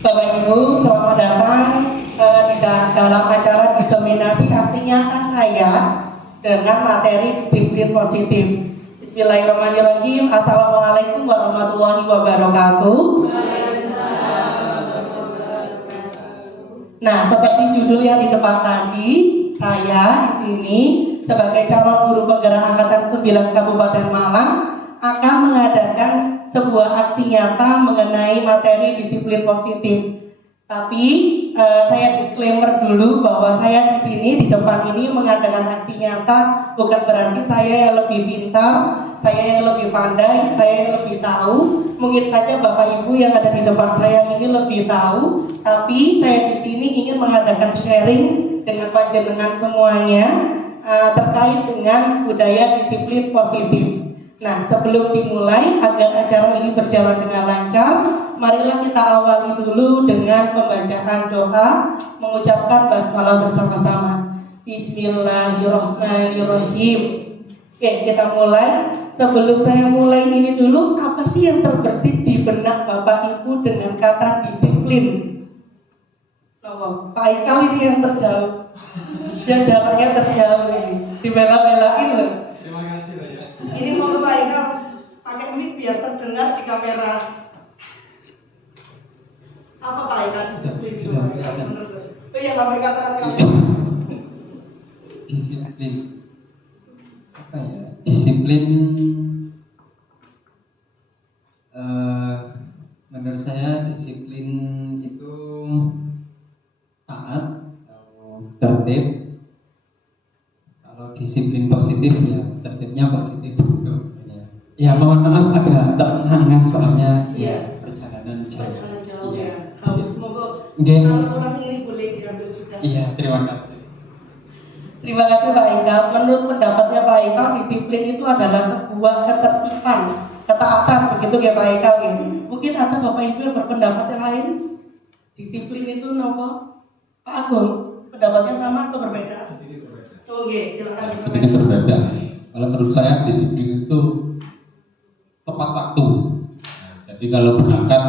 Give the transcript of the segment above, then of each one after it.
Bapak Ibu, selamat datang di dalam acara diseminasi aksi nyata saya dengan materi disiplin positif. Bismillahirrahmanirrahim. Assalamualaikum warahmatullahi wabarakatuh. Nah, seperti judul yang di depan tadi, saya di sini sebagai calon guru penggerak angkatan 9 Kabupaten Malang akan mengadakan sebuah aksi nyata mengenai materi disiplin positif. Tapi saya disclaimer dulu bahwa saya di sini di depan ini mengadakan aksi nyata bukan berarti saya yang lebih pintar, saya yang lebih pandai, saya yang lebih tahu. Mungkin saja Bapak Ibu yang ada di depan saya ini lebih tahu, tapi saya di sini ingin mengadakan sharing dengan panjenengan semuanya terkait dengan budaya disiplin positif. Nah, sebelum dimulai agar acara ini berjalan dengan lancar, marilah kita awali dulu dengan pembacaan doa, mengucapkan basmalah bersama-sama. Bismillahirrahmanirrahim. Oke, kita mulai. Sebelum saya mulai ini dulu, apa sih yang terbersit di benak Bapak Ibu dengan kata disiplin? Oh, Pak Ikal ini yang terjauh. Dia jaraknya terjauh ini. Dibela-belain loh. Terima kasih Pak ya. Ini mau Pak Ikal pakai mic biar terdengar di kamera. Apa Pak Ikal disiplin? Sudah kelihatan. Oh iya, sampai katakan kamu. Disiplin apa ya? Disiplin menurut saya disiplin itu taat atau tertib. Kalau disiplin positif ya tertibnya positif gitu. Ya mohon maaf agak terengah soalnya Iya. perjalanan jauh. Perjalanan jauh Iya. ya. Harus mogok. Nggih. Kalau kurang ini boleh diambil juga. Iya, terima kasih. Terima kasih Pak Ikal. Menurut pendapatnya Pak Ikal, disiplin itu adalah sebuah ketertiban, ketaatan, begitu ya Pak Ikal ini. Mungkin ada Bapak Ibu yang berpendapat yang lain. Disiplin itu nopo? Pak Agung, pendapatnya sama atau berbeda? Oke, silakan Sedikit berbeda. Kalau menurut saya disiplin itu tepat waktu. Nah, jadi kalau berangkat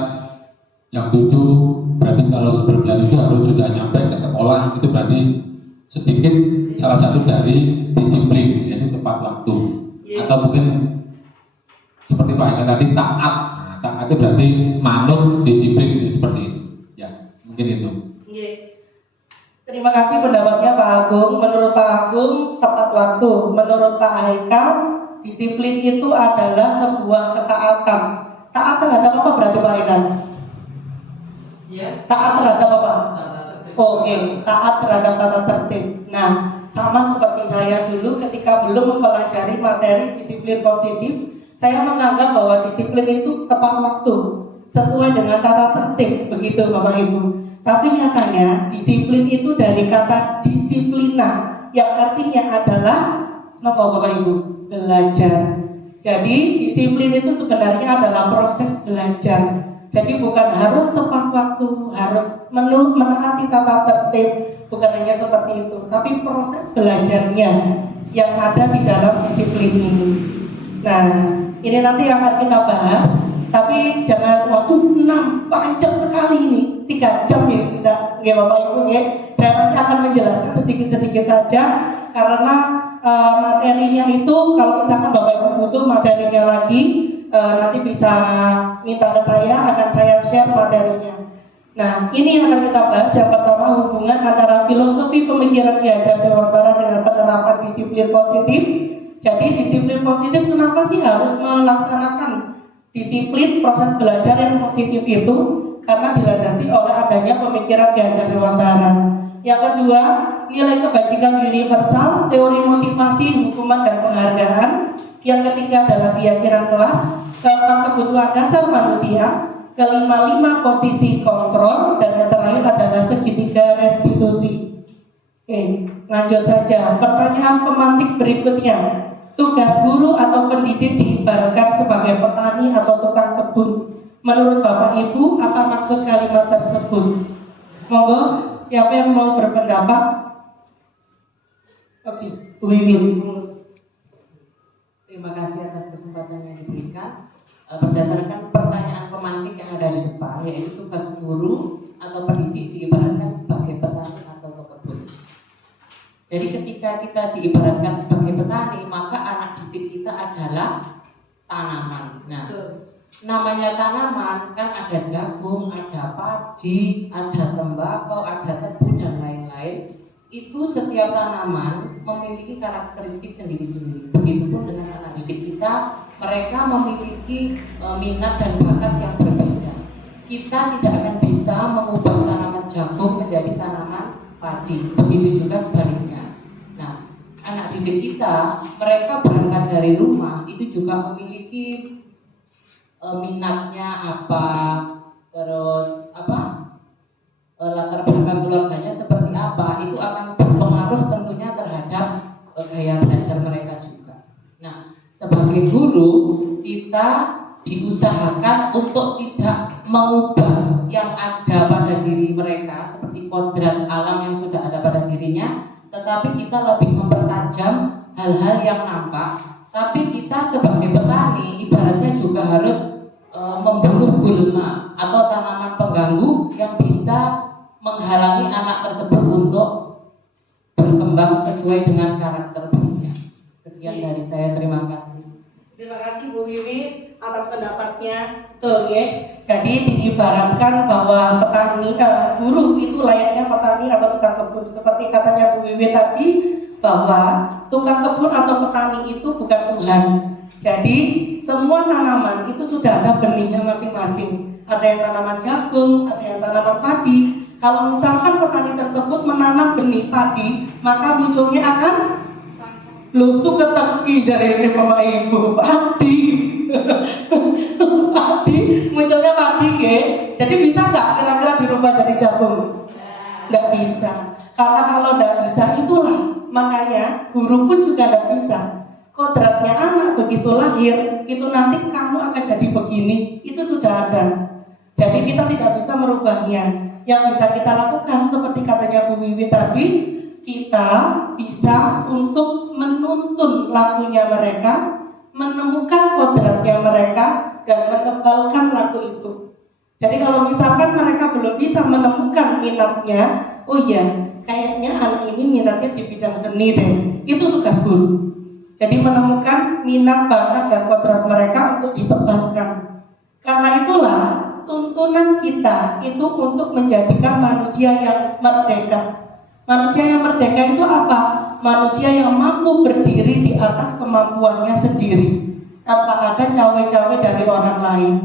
jam 7, berarti kalau sebelum jam itu harus sudah nyampe ke sekolah, itu berarti sedikit salah satu dari disiplin, yaitu tepat waktu. Atau mungkin seperti Pak Eka tadi taat. Nah, taat itu berarti manut disiplin seperti itu. Ya, mungkin itu. Terima kasih pendapatnya Pak Agung. Menurut Pak Agung tepat waktu. Menurut Pak Haikal, disiplin itu adalah sebuah ketaatan. Taat terhadap apa berarti Pak Haikal? Iya. Taat terhadap apa? Oke, taat terhadap tata tertib. Nah, sama seperti saya dulu ketika belum mempelajari materi disiplin positif, saya menganggap bahwa disiplin itu tepat waktu, sesuai dengan tata tertib, begitu Bapak Ibu. Tapi nyatanya disiplin itu dari kata disiplina, yang artinya adalah apa Bapak Ibu? Belajar. Jadi disiplin itu sebenarnya adalah proses belajar. Jadi bukan harus tepat waktu, harus menaati tata tertib, bukan hanya seperti itu, tapi proses belajarnya yang ada di dalam disiplin ini. Nah, ini nanti akan kita bahas, tapi jangan waktu 6 panjang sekali ini, 3 jam ya kita, nggak Bapak Ibu ya. Saya nanti akan menjelaskan sedikit-sedikit saja karena materinya itu kalau misalkan Bapak Ibu butuh materinya lagi, nanti bisa minta ke saya, akan saya share materinya. Nah, ini yang akan kita bahas. Yang pertama, hubungan antara filosofi pemikiran Ki Hajar Dewantara dengan penerapan disiplin positif. Jadi disiplin positif kenapa sih harus melaksanakan disiplin proses belajar yang positif itu? Karena dilandasi oleh adanya pemikiran Ki Hajar Dewantara. Yang kedua, nilai kebajikan universal, teori motivasi, hukuman dan penghargaan. Yang ketiga adalah keyakinan kelas. Keempat, kebutuhan dasar manusia. Kelima, posisi kontrol. Dan yang terakhir adalah segitiga restitusi. Oke, lanjut saja. Pertanyaan pemantik berikutnya. Tugas guru atau pendidik diibaratkan sebagai petani atau tukang kebun. Menurut Bapak Ibu, apa maksud kalimat tersebut? Monggo, siapa yang mau berpendapat? Oke, Bu Wiwin. Terima kasih atas kesempatan yang diberikan. Berdasarkan pertanyaan pemantik semantik yang ada di depan, yaitu tugas guru atau pendidik diibaratkan sebagai petani atau pekebun. Jadi ketika kita diibaratkan sebagai petani, maka anak didik kita adalah tanaman. Nah, namanya tanaman kan ada jagung, ada padi, ada tembakau, ada tebu dan lain-lain. Itu setiap tanaman memiliki karakteristik sendiri-sendiri. Begitupun dengan anak didik kita, mereka memiliki minat dan bakat yang berbeda. Kita tidak akan bisa mengubah tanaman jagung menjadi tanaman padi. Begitu juga sebaliknya. Nah, anak didik kita, mereka berangkat dari rumah itu juga memiliki minatnya apa, terus latar belakang keluarganya seperti apa, itu akan berpengaruh tentunya terhadap gaya belajar mereka juga. Nah, sebagai guru kita diusahakan untuk tidak mengubah yang ada pada diri mereka seperti kodrat alam yang sudah ada pada dirinya, tetapi kita lebih mempertajam hal-hal yang nampak. Tapi kita sebagai petani ibaratnya juga harus membunuh gulma atau tanaman pengganggu yang bisa menghalangi anak tersebut untuk berkembang sesuai dengan karakter baiknya. Sekian dari saya, terima kasih. Terima kasih Bu Wiwi atas pendapatnya. Betul ya. Jadi diibaratkan bahwa petani, guru itu layaknya petani atau tukang kebun. Seperti katanya Bu Wiwi tadi, bahwa tukang kebun atau petani itu bukan Tuhan. Jadi semua tanaman itu sudah ada benihnya masing-masing. Ada yang tanaman jagung, ada yang tanaman padi. Kalau misalkan petani tersebut menanam benih padi, maka munculnya akan lusuh keteki dari ini Bapak Ibu, padi. Padi, munculnya padi ya. Jadi bisa nggak kira-kira dirubah jadi jagung? Nggak bisa. Karena kalau nggak bisa itulah makanya guru pun juga nggak bisa. Kodratnya anak begitu lahir itu nanti kamu akan jadi begini, itu sudah ada. Jadi kita tidak bisa merubahnya. Yang bisa kita lakukan seperti katanya Bu Wiwi tadi, kita bisa untuk menuntun lakunya mereka, menemukan kodratnya mereka, dan menebalkan laku itu. Jadi kalau misalkan mereka belum bisa menemukan minatnya, oh iya, kayaknya anak ini minatnya di bidang seni deh, itu tugas guru. Jadi menemukan minat, bakat, dan kodrat mereka untuk ditebalkan. Karena itulah tuntunan kita itu untuk menjadikan manusia yang merdeka. Manusia yang merdeka itu apa? Manusia yang mampu berdiri di atas kemampuannya sendiri, tanpa ada cawe-cawe dari orang lain.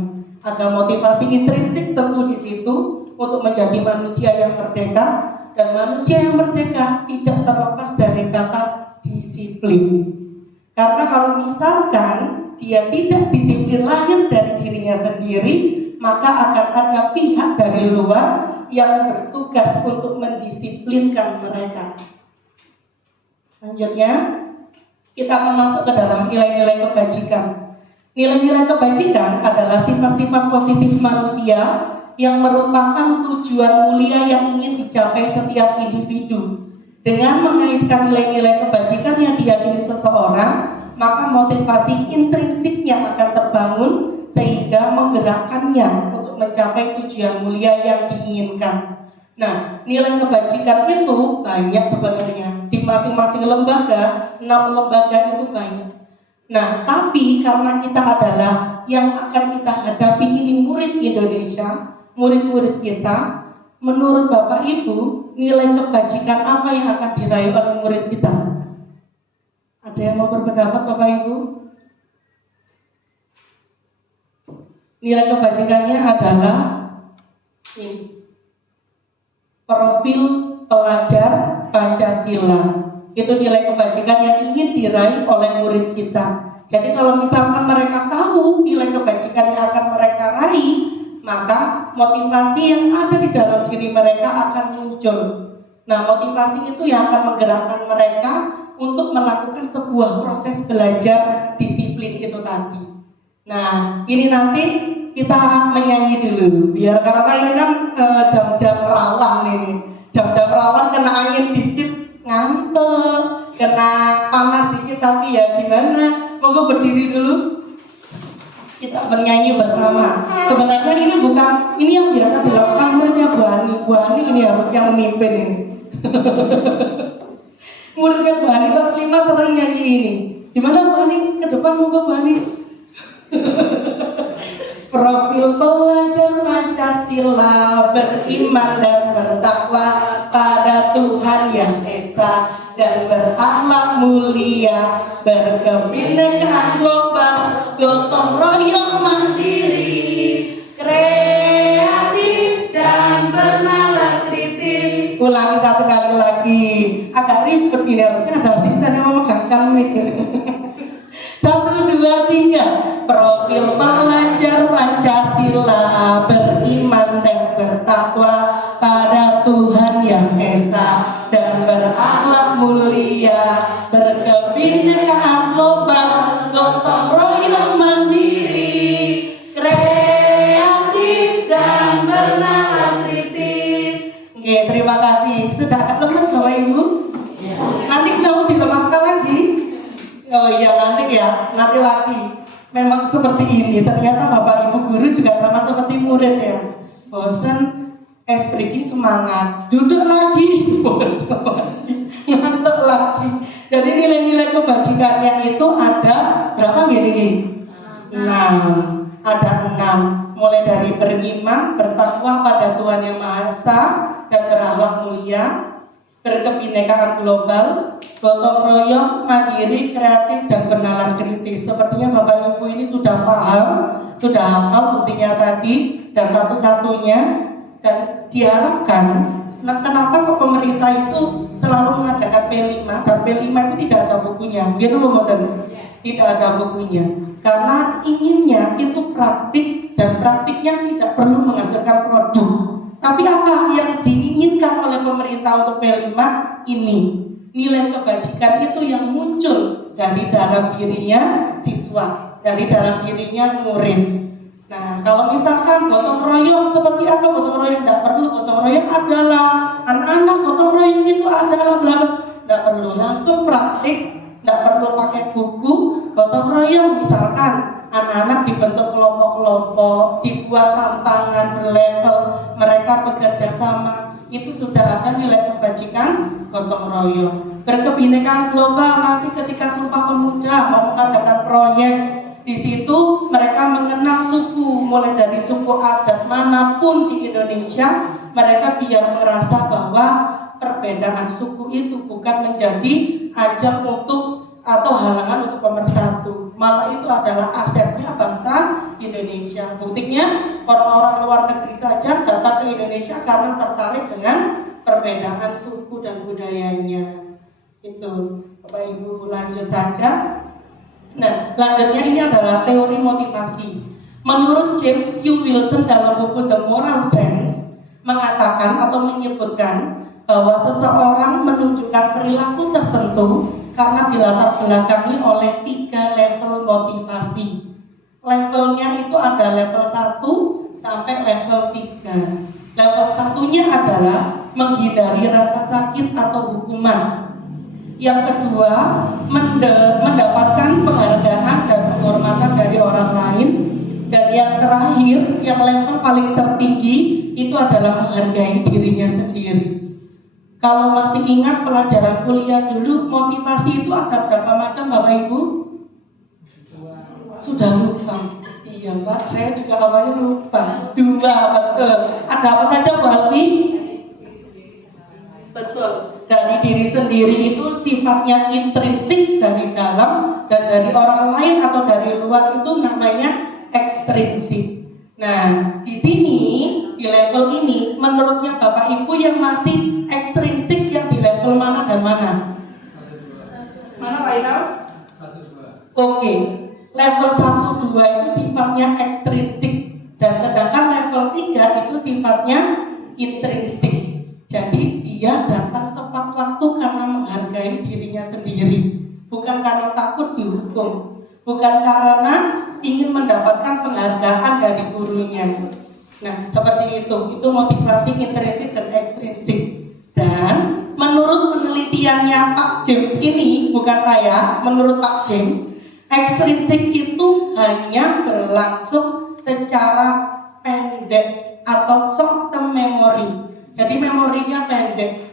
Ada motivasi intrinsik tentu di situ untuk menjadi manusia yang merdeka, dan manusia yang merdeka tidak terlepas dari kata disiplin. Karena kalau misalkan dia tidak disiplin lahir dari dirinya sendiri, maka akan ada pihak dari luar yang bertugas untuk mendisiplinkan mereka. Selanjutnya, kita akan masuk ke dalam nilai-nilai kebajikan. Nilai-nilai kebajikan adalah sifat-sifat positif manusia yang merupakan tujuan mulia yang ingin dicapai setiap individu. Dengan mengaitkan nilai-nilai kebajikan yang diyakini seseorang, maka motivasi intrinsiknya akan terbangun sehingga menggerakkannya untuk mencapai tujuan mulia yang diinginkan. Nah, nilai kebajikan itu banyak sebenarnya. Di masing-masing lembaga, 6 lembaga itu banyak. Nah, tapi karena kita adalah yang akan kita hadapi ini murid Indonesia, murid-murid kita, menurut Bapak Ibu, nilai kebajikan apa yang akan diraih oleh murid kita? Ada yang mau berpendapat Bapak Ibu? Nilai kebajikannya adalah profil pelajar Pancasila. Itu nilai kebajikan yang ingin diraih oleh murid kita. Jadi kalau misalkan mereka tahu nilai kebajikan yang akan mereka raih, maka motivasi yang ada di dalam diri mereka akan muncul. Nah, motivasi itu yang akan menggerakkan mereka untuk melakukan sebuah proses belajar disiplin itu tadi. Nah, ini nanti kita menyanyi dulu, biar karena ini kan jam-jam rawan ini, jam-jam rawan kena angin dikit ngantuk, kena panas dikit tapi ya gimana? Monggo berdiri dulu. kita bernyanyi bersama. Sebenarnya ini yang biasa dilakukan muridnya Bu Hani. Bu Hani ini harus yang memimpin ini. Muridnya Bu Hani kelas 5 sering nyanyi ini. Gimana Bu Hani? Ke depan monggo Bu Hani. Profil pelajar Pancasila, beriman dan bertakwa pada Tuhan Yang Esa dan berakhlak mulia, berkebinekaan global, gotong royong mandiri, kreatif dan bernalar kritis. Ulangi satu kali lagi, agak ribet ini, harusnya ada asisten yang memegangkan mic. 1, 2, 3. Profil pelajar Pancasila, beriman dan bertakwa pada Tuhan Yang Esa dan berakhlak mulia, berkebinekaan global, gotong royong mandiri, kreatif dan bernalar kritis. Oke, terima kasih. Sudah agak lemes Bapak Ibu? Nanti mau ditemaskan lagi? Oh iya, nanti lagi. Memang seperti ini. Ternyata Bapak Ibu guru juga sama seperti murid ya. Bosan, breaking semangat. Duduk lagi, bosan lagi, ngantuk lagi. Jadi nilai-nilai kebajikannya itu ada berapa gini? 6. Ada 6. Mulai dari beriman, bertakwa pada Tuhan Yang Maha Esa dan berakhlak mulia, berkebinekaan global, gotong royong, mandiri, kreatif, dan bernalar kritis. Sepertinya Bapak Ibu ini sudah paham, sudah hafal buktinya tadi, dan satu-satunya, dan diharapkan. Nah, kenapa kok pemerintah itu selalu mengadakan P5, dan P5 itu tidak ada bukunya, gitu betul? Tidak ada bukunya, karena inginnya itu praktik, dan praktiknya tidak perlu menghasilkan produk. Tapi apa yang diinginkan oleh pemerintah untuk P5 ini? Nilai kebajikan itu yang muncul dari dalam dirinya siswa, dari dalam dirinya murid. Nah, kalau misalkan gotong royong seperti apa? Gotong royong tidak perlu. Gotong royong adalah anak-anak, gotong royong itu adalah bla bla. Tidak perlu, langsung praktik. Tidak perlu pakai buku. Gotong royong misalkan anak-anak dibentuk kelompok-kelompok, dibuat tantangan berlevel, mereka bekerja sama, itu sudah ada nilai kebajikan gotong royong. Berkebinekaan global, nanti ketika Sumpah Pemuda mau mengadakan proyek, di situ mereka mengenal suku, mulai dari suku adat manapun di Indonesia, mereka biar merasa bahwa perbedaan suku itu bukan menjadi ajang untuk atau halangan untuk pemersatu, malah itu adalah asetnya bangsa Indonesia. Buktinya orang-orang luar negeri saja datang ke Indonesia karena tertarik dengan perbedaan suku dan budayanya. Itu Bapak Ibu, lanjut saja. Nah, lanjutnya ini adalah teori motivasi. Menurut James Q. Wilson dalam buku The Moral Sense mengatakan atau menyebutkan bahwa seseorang menunjukkan perilaku tertentu karena dilatar belakangi oleh 3 level motivasi. Levelnya itu ada level 1 sampai level 3. Level 1-nya adalah menghindari rasa sakit atau hukuman. Yang kedua, mendapatkan penghargaan dan penghormatan dari orang lain. Dan yang terakhir, yang level paling tertinggi itu adalah menghargai dirinya sendiri. Kalau masih ingat pelajaran kuliah dulu, motivasi itu ada berapa macam Bapak Ibu? Sudah lupa. Iya Mbak, saya juga awalnya lupa. 2, betul. Ada apa saja Bu Alfi? Betul. Dari diri sendiri itu sifatnya intrinsik dari dalam, dan dari orang lain atau dari luar itu namanya ekstrinsik. Nah, di sini di level ini menurutnya Bapak Ibu yang masih ekstrinsik yang di level mana dan mana? Mana Pak Inal? 1, 2. Oke. Level 1, 2 itu sifatnya ekstrinsik, dan sedangkan level 3 itu sifatnya intrinsik. Jadi dia datang tepat waktu karena menghargai dirinya sendiri, bukan karena takut dihukum, bukan karena ingin mendapatkan penghargaan dari gurunya. Nah, seperti itu motivasi intrinsik dan ekstrinsik. Dan menurut penelitiannya Pak James ini, bukan saya, menurut Pak James, Ekstrinsik itu hanya berlangsung secara pendek atau short term memory. Jadi memorinya pendek.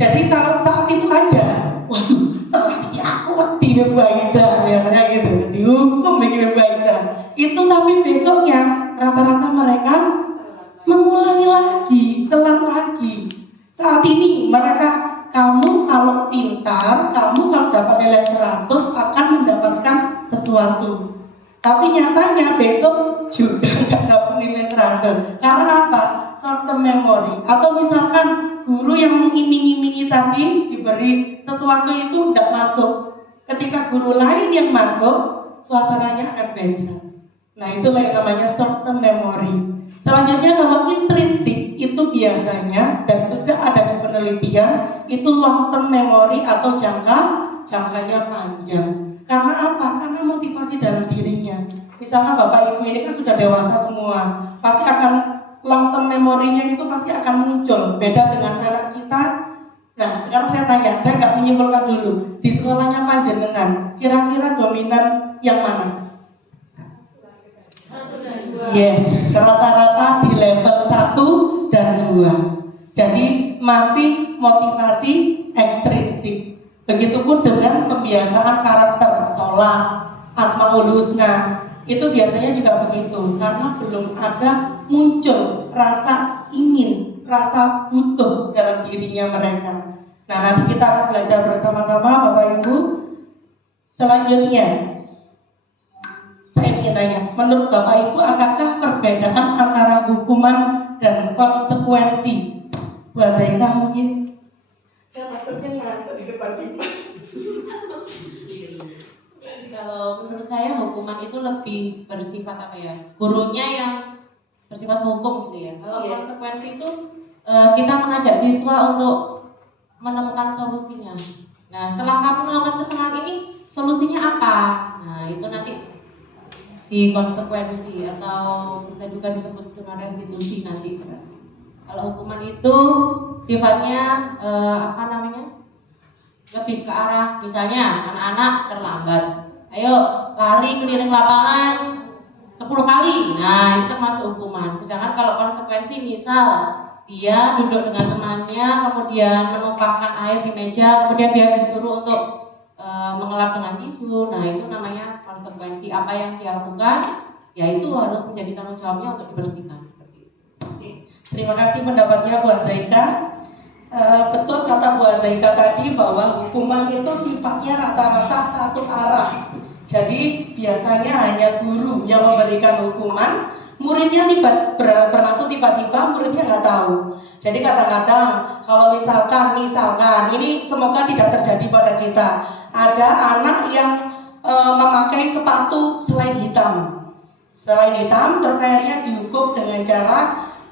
Jadi kalau saat itu aja, waduh, tadi aku tidak baik dah, biasanya gitu, dihukum begini baik dah. Itu tapi besoknya rata-rata mereka mengulangi lagi, telat lagi. Saat ini mereka, kamu kalau pintar, kamu kalau dapat nilai 100 akan mendapatkan sesuatu. Tapi nyatanya besok juga nggak dapat nilai 100. Karena apa? Short term memory. Atau misalkan guru yang mengiming-imingi tadi diberi sesuatu itu tidak masuk. Ketika guru lain yang masuk, suasananya akan beda. Nah, itulah yang namanya short term memory. Selanjutnya kalau intrinsik itu biasanya dan sudah ada di penelitian itu long term memory atau jangkanya panjang. Karena apa? Karena motivasi dalam dirinya. Misalnya Bapak Ibu ini kan sudah dewasa semua, pasti akan long term memorinya itu pasti akan muncul. Beda dengan anak kita. Nah, sekarang saya tanya, saya nggak menyimpulkan dulu. Di sekolahnya panjenengan, kira-kira dominan yang mana? Yes, rata-rata di level 1 dan 2. Jadi masih motivasi ekstrinsik. Begitupun dengan pembiasaan karakter, sholat, asmaul husna. Itu biasanya juga begitu, karena belum ada muncul rasa ingin, rasa butuh dalam dirinya mereka. Nah, nanti kita akan belajar bersama-sama Bapak Ibu. Selanjutnya saya ingin tanya, menurut Bapak Ibu adakah perbedaan antara hukuman dan konsekuensi? Buat Zainah mungkin? Saya takutnya ngantuk di depan kipas. Kalau menurut saya hukuman itu lebih bersifat apa ya? Gurunya yang bersifat hukum gitu ya. Kalau konsekuensi itu kita mengajak siswa untuk menemukan solusinya. Nah, setelah kamu melakukan kesalahan ini, solusinya apa? Nah, itu nanti di konsekuensi atau bisa juga disebut dengan restitusi nanti. Kalau hukuman itu sifatnya lebih ke arah misalnya anak-anak terlambat, ayo lari keliling lapangan 10 kali, nah itu termasuk hukuman. Sedangkan kalau konsekuensi misal dia duduk dengan temannya kemudian menumpahkan air di meja, kemudian dia disuruh untuk mengelap dengan tisu, nah itu namanya konsekuensi. Apa yang dia lakukan, ya itu harus menjadi tanggung jawabnya untuk dibersihkan. Terima kasih pendapatnya Bu Zaika. Betul kata Bu Zaika tadi bahwa hukuman itu sifatnya rata-rata satu arah. Jadi biasanya hanya guru yang memberikan hukuman, muridnya berlangsung tiba-tiba muridnya nggak tahu. Jadi kadang-kadang kalau misalkan ini semoga tidak terjadi pada kita. Ada anak yang memakai sepatu selain hitam. Terus akhirnya dihukum dengan cara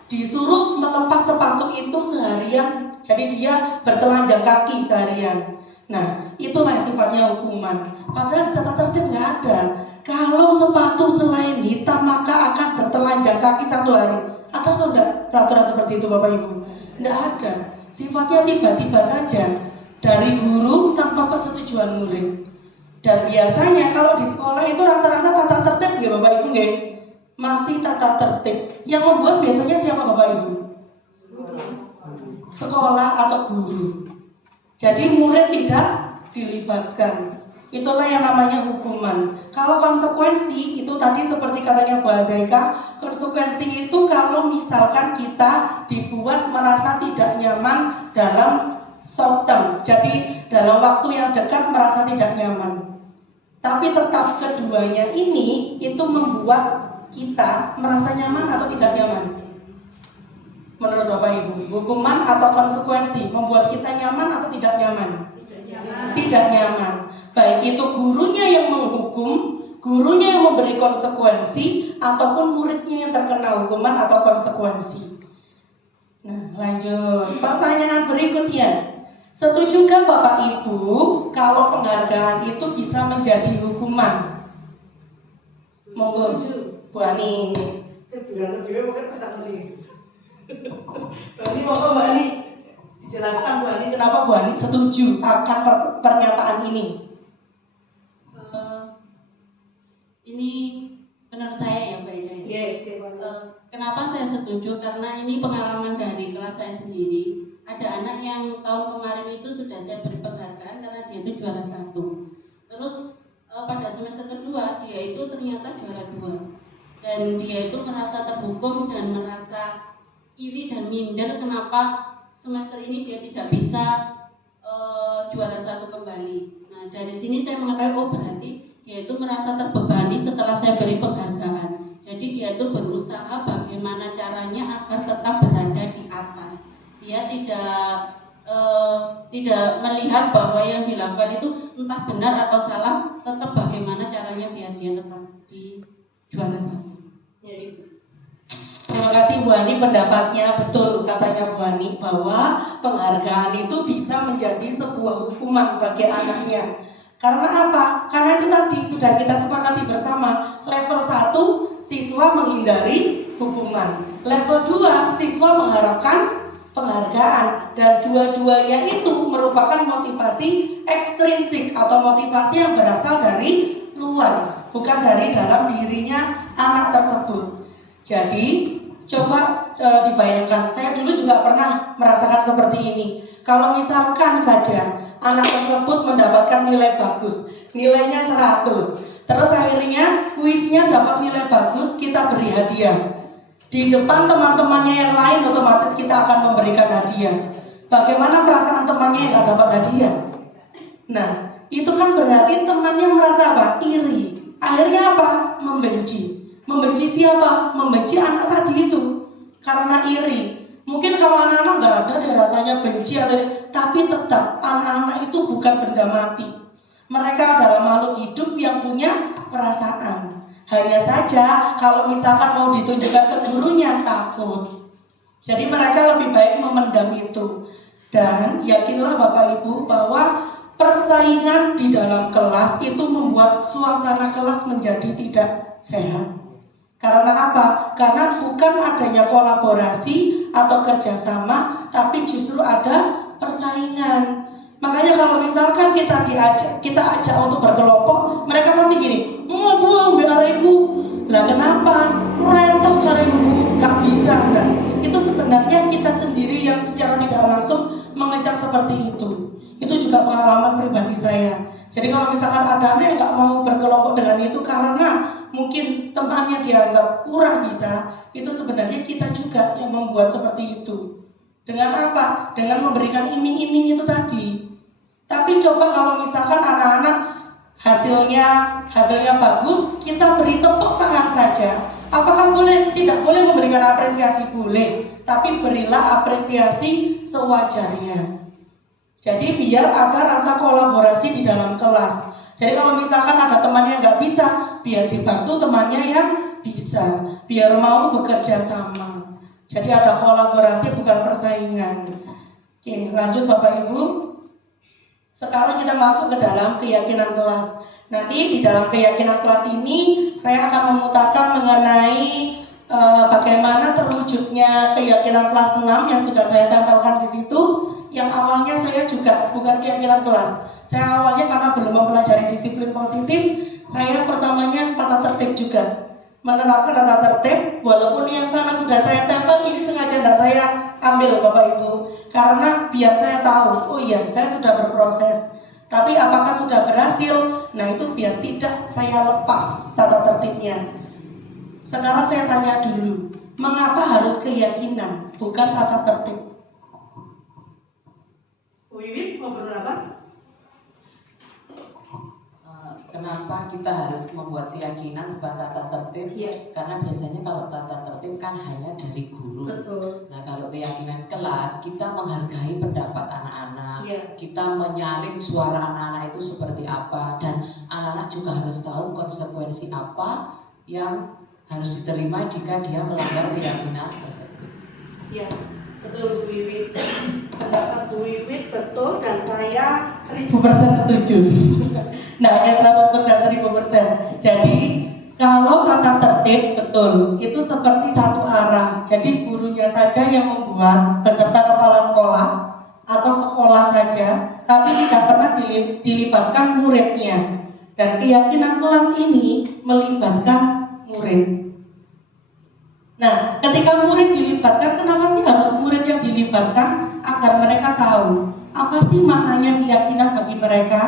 disuruh melepas sepatu itu seharian. Jadi dia bertelanjang kaki seharian. Nah, itulah sifatnya hukuman. Padahal tata tertib nggak ada. Kalau sepatu selain hitam maka akan bertelanjang kaki 1 hari. Ada atau enggak peraturan seperti itu Bapak Ibu? Enggak ada. Sifatnya tiba-tiba saja dari guru tanpa persetujuan murid. Dan biasanya kalau di sekolah itu rata-rata tata tertib ya Bapak Ibu nggih? Masih tata tertib. Yang membuat biasanya siapa Bapak Ibu? Sekolah atau guru. Jadi murid tidak dilibatkan. Itulah yang namanya hukuman. Kalau konsekuensi itu tadi seperti katanya Bu Zaika, konsekuensi itu kalau misalkan kita dibuat merasa tidak nyaman dalam short term. Jadi dalam waktu yang dekat merasa tidak nyaman. Tapi tetap keduanya ini itu membuat kita merasa nyaman atau tidak nyaman? Menurut Bapak Ibu, hukuman atau konsekuensi membuat kita nyaman atau tidak nyaman? Tidak nyaman. Baik itu gurunya yang menghukum, gurunya yang memberi konsekuensi, ataupun muridnya yang terkena hukuman atau konsekuensi. Nah, lanjut. Pertanyaan berikutnya. Setujukah Bapak Ibu kalau penghargaan itu bisa menjadi hukuman? Monggo, Bu Ani. Saya bilang lebih mungkin tak ngerti. Bu Ani, monggo Bu Ani. Dijelaskan Bu Ani kenapa Bu Ani setuju akan pernyataan ini. ini menurut saya ya Mbak Ida. Iya, Kenapa saya setuju? Karena ini pengalaman dari kelas saya sendiri. Ada anak yang tahun kemarin itu sudah saya beri penghargaan karena dia itu juara 1. Terus pada semester kedua dia itu ternyata juara 2. Dan dia itu merasa terhukum dan merasa iri dan minder kenapa semester ini dia tidak bisa juara 1 kembali. Nah dari sini saya mengetahui oh berarti dia itu merasa terbebani setelah saya beri penghargaan. Jadi dia itu berusaha bagaimana caranya agar tetap berada di atas. Dia tidak melihat bahwa yang dilakukan itu entah benar atau salah, tetap bagaimana caranya biar dia tetap di juara 1. Ya, itu. Terima kasih Bu Ani, pendapatnya betul katanya Bu Ani bahwa penghargaan itu bisa menjadi sebuah hukuman bagi anaknya. Karena apa? Karena itu tadi sudah kita sepakati bersama. Level 1 siswa menghindari hukuman. Level 2 siswa mengharapkan penghargaan. Dan dua-duanya itu merupakan motivasi ekstrinsik atau motivasi yang berasal dari luar, bukan dari dalam dirinya anak tersebut. Jadi coba dibayangkan, saya dulu juga pernah merasakan seperti ini. Kalau misalkan saja anak tersebut mendapatkan nilai bagus, nilainya 100, terus akhirnya kuisnya dapat nilai bagus, kita beri hadiah. Di depan teman-temannya yang lain otomatis kita akan memberikan hadiah. Bagaimana perasaan temannya yang gak dapat hadiah? Nah, itu kan berarti temannya merasa apa? Iri. Akhirnya apa? Membenci. Membenci siapa? Membenci anak tadi itu karena iri. Mungkin kalau anak-anak nggak ada deh rasanya benci tapi tetap anak-anak itu bukan benda mati. Mereka adalah makhluk hidup yang punya perasaan. Hanya saja kalau misalkan mau ditunjukkan ke gurunya takut. Jadi mereka lebih baik memendam itu. Dan yakinlah Bapak Ibu bahwa persaingan di dalam kelas itu membuat suasana kelas menjadi tidak sehat. Karena apa? Karena bukan adanya kolaborasi atau kerjasama, tapi justru ada persaingan. Makanya kalau misalkan kita ajak untuk berkelompok, mereka pasti gini, mau buang biareku. Lah kenapa? Rentos hareku, gak bisa. Nah, itu sebenarnya kita sendiri yang secara tidak langsung mengecap seperti itu. Itu juga pengalaman pribadi saya. Jadi kalau misalkan ada anak yang gak mau berkelompok dengan itu karena mungkin temannya dianggap kurang bisa, itu sebenarnya kita juga yang membuat seperti itu. Dengan apa? Dengan memberikan iming-iming itu tadi. Tapi coba kalau misalkan anak-anak hasilnya bagus, kita beri tepuk tangan saja. Apakah boleh? Tidak boleh memberikan apresiasi, boleh. Tapi berilah apresiasi sewajarnya. Jadi biar ada rasa kolaborasi di dalam kelas. Jadi kalau misalkan ada temannya nggak bisa, biar dibantu temannya yang bisa, biar mau bekerja sama. Jadi ada kolaborasi bukan persaingan. Oke, lanjut Bapak Ibu. Sekarang kita masuk ke dalam keyakinan kelas. Nanti di dalam keyakinan kelas ini saya akan memutarkan mengenai bagaimana terwujudnya keyakinan kelas 6 yang sudah saya tempelkan di situ. Yang awalnya saya juga bukan keyakinan kelas. Saya awalnya karena belum mempelajari disiplin positif, saya pertamanya tata tertib juga. Menerapkan tata tertib, walaupun yang sana sudah saya tempel, ini sengaja tidak saya ambil Bapak Ibu. Karena biar saya tahu, oh iya saya sudah berproses. Tapi apakah sudah berhasil? Nah itu biar tidak saya lepas tata tertibnya. Sekarang saya tanya dulu, mengapa harus keyakinan, bukan tata tertib? Wiwi, mau berapa? Kenapa kita harus membuat keyakinan bukan tata tertib? Iya. Karena biasanya kalau tata tertib kan hanya dari guru. Betul. Nah kalau keyakinan kelas, kita menghargai pendapat anak-anak. Iya. Kita menyaring suara anak-anak itu seperti apa. Dan anak-anak juga harus tahu konsekuensi apa yang harus diterima jika dia melanggar keyakinan tersebut. Iya, betul Bu Wiwi. Pendapat Bu Wiwi betul dan saya 1000% setuju. Nah, ya 100%, 1000%. Jadi kalau tata tertib betul, itu seperti satu arah. Jadi gurunya saja yang membuat beserta kepala sekolah atau sekolah saja, tapi tidak pernah dilibatkan muridnya. Dan keyakinan kelas ini melibatkan murid. Nah, ketika murid dilibatkan, kenapa sih harus murid yang dilibatkan? Agar mereka tahu apa sih maknanya keyakinan bagi mereka.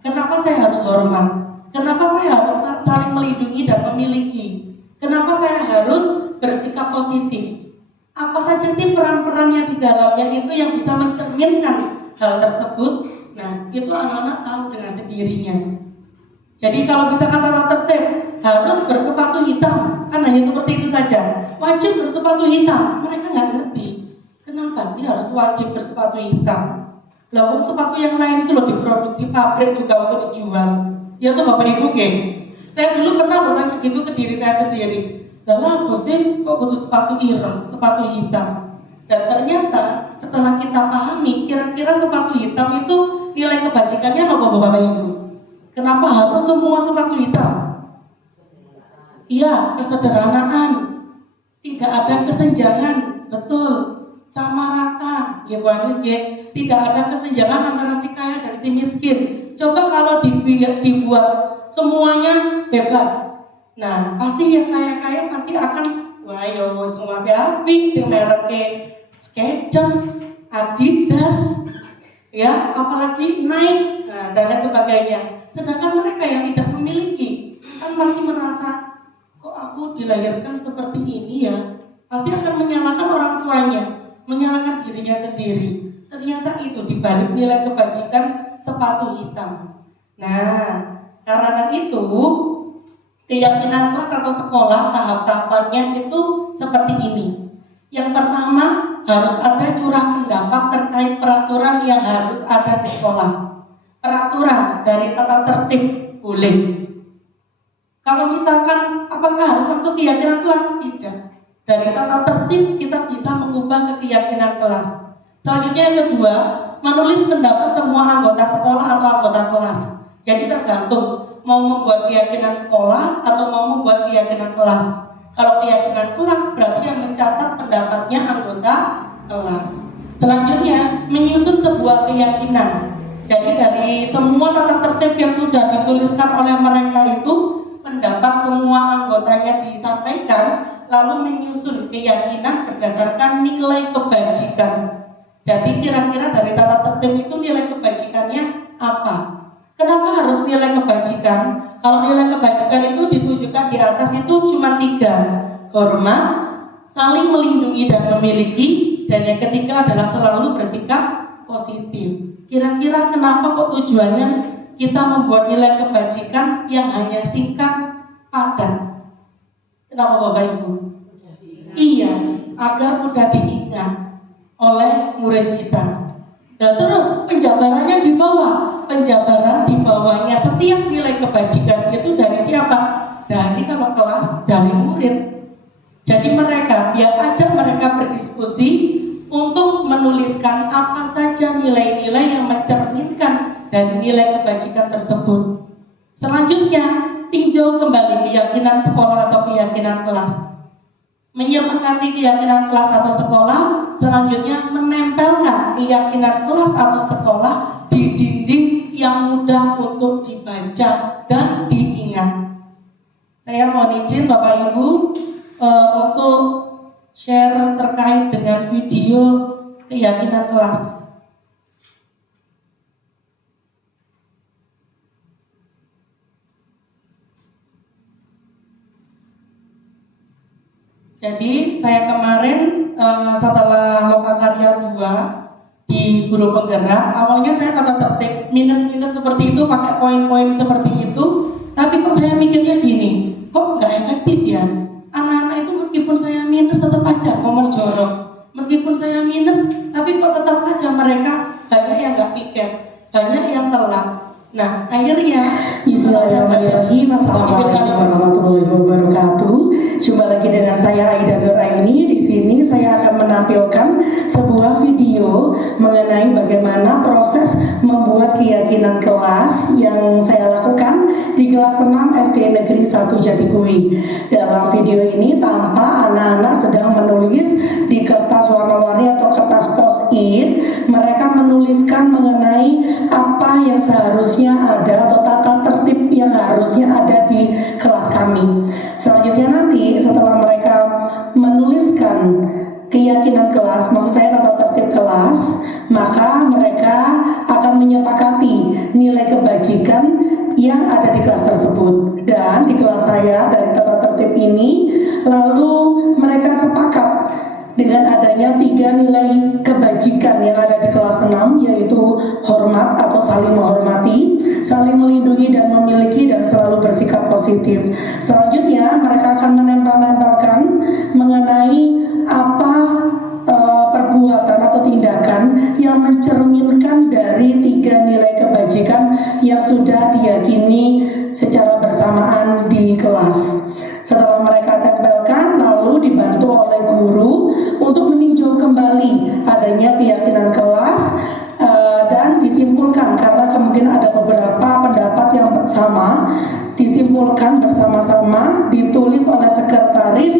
Kenapa saya harus hormat? Kenapa saya harus saling melindungi dan memiliki? Kenapa saya harus bersikap positif? Apa saja sih peran-peran yang di dalamnya itu yang bisa mencerminkan hal tersebut? Nah, itu anak-anak tahu dengan sendirinya. Jadi kalau misalkan tata tertib harus bersepatu hitam, kan hanya seperti itu saja. Wajib bersepatu hitam, mereka nggak ngerti. Kenapa sih harus wajib bersepatu hitam? Lalu sepatu yang lain itu loh diproduksi pabrik juga untuk dijual. Ya tuh Bapak Ibu geng. Saya dulu pernah bertanya gitu ke diri saya sendiri. Lalu apa sih kok butuh sepatu ireng, sepatu hitam? Dan ternyata setelah kita pahami, kira-kira sepatu hitam itu nilai kebajikannya apa Bapak Ibu? Kenapa harus semua sepatu hitam? Iya, kesederhanaan. Tidak ada kesenjangan, betul. Sama rata, ya Bu Anis ya. Tidak ada kesenjangan antara si kaya dan si miskin. Coba kalau dibuat semuanya bebas. Nah, pasti yang kaya-kaya pasti akan wah yo semua api, sing mereknya Skechers, Adidas, ya, apalagi Nike, nah, dan lain sebagainya. Sedangkan mereka yang tidak memiliki kan masih merasa kok aku dilahirkan seperti ini ya, pasti akan menyalahkan orang tuanya, menyalahkan dirinya sendiri. Ternyata itu dibalik nilai kebajikan sepatu hitam. Nah, karena itu keyakinan kelas atau sekolah tahap-tahapannya itu seperti ini. Yang pertama harus ada curah pendapat terkait peraturan yang harus ada di sekolah. Peraturan dari tata tertib boleh. Kalau misalkan apakah harus langsung keyakinan kelas? Tidak. Dari tata tertib kita bisa mengubah ke keyakinan kelas. Selanjutnya yang kedua, menulis pendapat semua anggota sekolah atau anggota kelas. Jadi tergantung mau membuat keyakinan sekolah atau mau membuat keyakinan kelas. Kalau keyakinan kelas berarti yang mencatat pendapatnya anggota kelas. Selanjutnya menyusun sebuah keyakinan. Jadi dari semua tata tertib yang sudah dituliskan oleh mereka itu, pendapat semua anggotanya disampaikan, lalu menyusun keyakinan berdasarkan nilai kebajikan. Jadi kira-kira dari tata tertib itu nilai kebajikannya apa? Kenapa harus nilai kebajikan? Kalau nilai kebajikan itu ditujukan di atas itu cuma 3. Hormat, saling melindungi dan memiliki, dan yang ketiga adalah selalu bersikap positif. Kira-kira kenapa kok tujuannya kita membuat nilai kebajikan yang hanya singkat, padat? Kenapa Bapak Ibu? Iya, agar mudah diingat oleh murid kita. Dan terus penjabarannya di bawah. Penjabaran di bawahnya setiap nilai kebajikan itu dari siapa? Dari kalau kelas, dari murid. Jadi mereka, biar aja mereka berdiskusi untuk menuliskan apa saja nilai-nilai yang mencerminkan dari nilai kebajikan tersebut. Selanjutnya, tinjau kembali keyakinan sekolah atau keyakinan kelas. Menyepakati keyakinan kelas atau sekolah, selanjutnya menempelkan keyakinan kelas atau sekolah di dinding yang mudah untuk dibaca dan diingat. Saya mohon izin Bapak Ibu untuk share terkait dengan video keyakinan kelas. Jadi saya kemarin setelah lokakarya 2 di Guru Penggerak, awalnya saya tata tertib minus-minus seperti itu, pakai poin-poin seperti itu, tapi kok saya mikirnya gini, kok nggak efektif ya? Anak-anak itu meskipun saya minus tetap aja ngomong jorok, meskipun saya minus, tapi kok tetap saja mereka banyak yang nggak pikir, banyak yang telat. Nah akhirnya Bismillahirrahmanirrahim. Assalamualaikum warahmatullahi wabarakatuh. Jumpa lagi dengan saya Aida Nuraini. Di sini saya akan menampilkan sebuah video mengenai bagaimana proses membuat keyakinan kelas yang saya lakukan di kelas 6 SD Negeri 1 Jatikui. Dalam video ini tampak anak-anak sedang menulis di kertas warna-warni atau kertas post-it post-it, mereka menuliskan mengenai apa yang seharusnya ada atau tata tertib yang harusnya ada di kelas kami. Selanjutnya nanti setelah mereka menuliskan keyakinan kelas, maksud saya tata tertib kelas, maka mereka akan menyepakati nilai kebajikan yang ada di kelas tersebut. Dan di kelas saya dari tata tertib ini, lalu mereka sepakat dengan adanya 3 nilai kebajikan yang ada di kelas 6, yaitu hormat atau saling menghormati, saling melindungi dan memiliki, dan selalu bersikap positif. Selanjutnya mereka akan menempel-nempelkan mengenai apa perbuatan atau tindakan yang mencerminkan dari 3 nilai kebajikan yang sudah diyakini secara bersamaan di kelas. Setelah mereka tempelkan, lalu dibantu oleh guru untuk meninjau kembali adanya keyakinan kelas dan disimpulkan, karena kemungkinan ada beberapa pendapat yang sama, disimpulkan bersama-sama, ditulis oleh sekretaris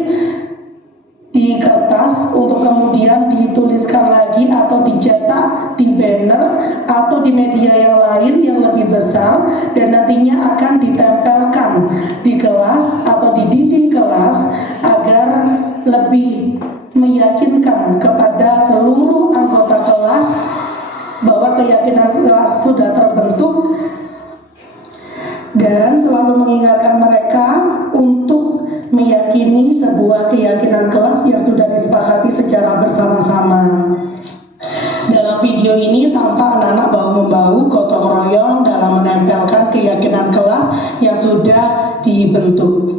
di kertas untuk kemudian dituliskan lagi atau dicetak di banner atau di media yang lain yang lebih besar, dan nantinya akan ditempelkan di kelas atau di dinding kelas agar lebih meyakinkan kepada seluruh anggota kelas bahwa keyakinan kelas sudah terbentuk, dan selalu mengingatkan mereka untuk meyakini sebuah keyakinan kelas yang sudah disepakati secara bersama-sama. Dalam video ini tampak anak-anak bahu-membahu, gotong royong dalam menempelkan keyakinan kelas yang sudah dibentuk.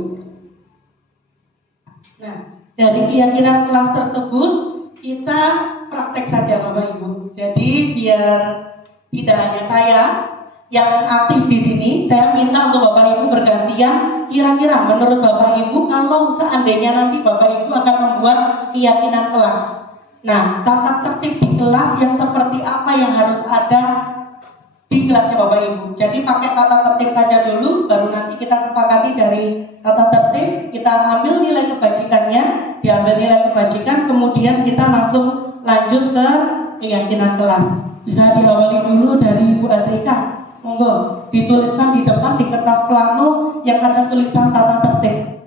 Nah, dari keyakinan kelas tersebut kita praktek saja Bapak Ibu. Jadi biar tidak hanya saya yang aktif di sini, saya minta untuk Bapak Ibu bergantian. Kira-kira menurut Bapak Ibu, kalau seandainya nanti Bapak Ibu akan membuat keyakinan kelas, nah tata tertib di kelas yang seperti apa yang harus ada di kelasnya Bapak Ibu. Jadi pakai tata tertib saja dulu, baru nanti kita sepakati dari tata tertib, kita ambil nilai kebajikannya, diambil nilai kebajikan, kemudian kita langsung lanjut ke keyakinan kelas. Bisa diawali dulu dari Bu Azeika. Monggo, dituliskan di depan di kertas plano yang ada tulisan tata tertib.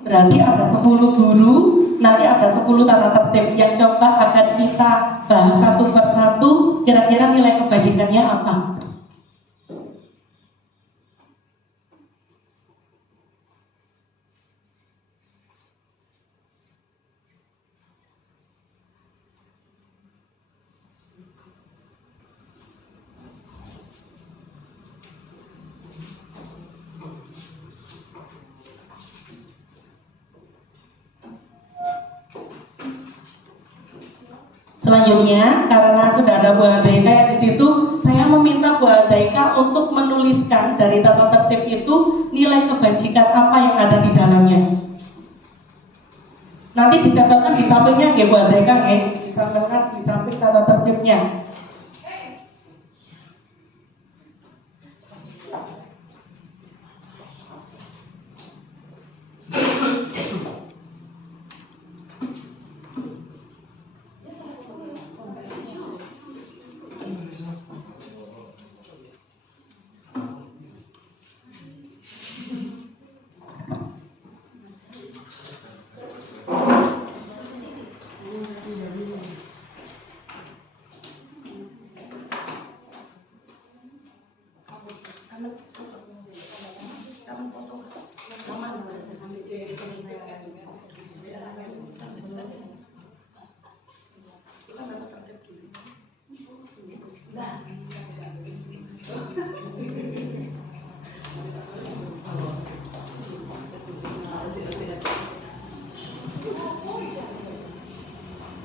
Berarti ada 10 guru, nanti ada 10 tata tertib yang coba akan kita bahas satu persatu, kira-kira nilai kebajikannya apa. Selanjutnya, karena sudah ada Bu Azaika yang di situ, saya meminta Bu Azaika untuk menuliskan dari tata tertib itu nilai kebajikan apa yang ada di dalamnya. Nanti ditempelkan di sampingnya ya Bu Azaika ya, ditempelkan di samping tata tertibnya.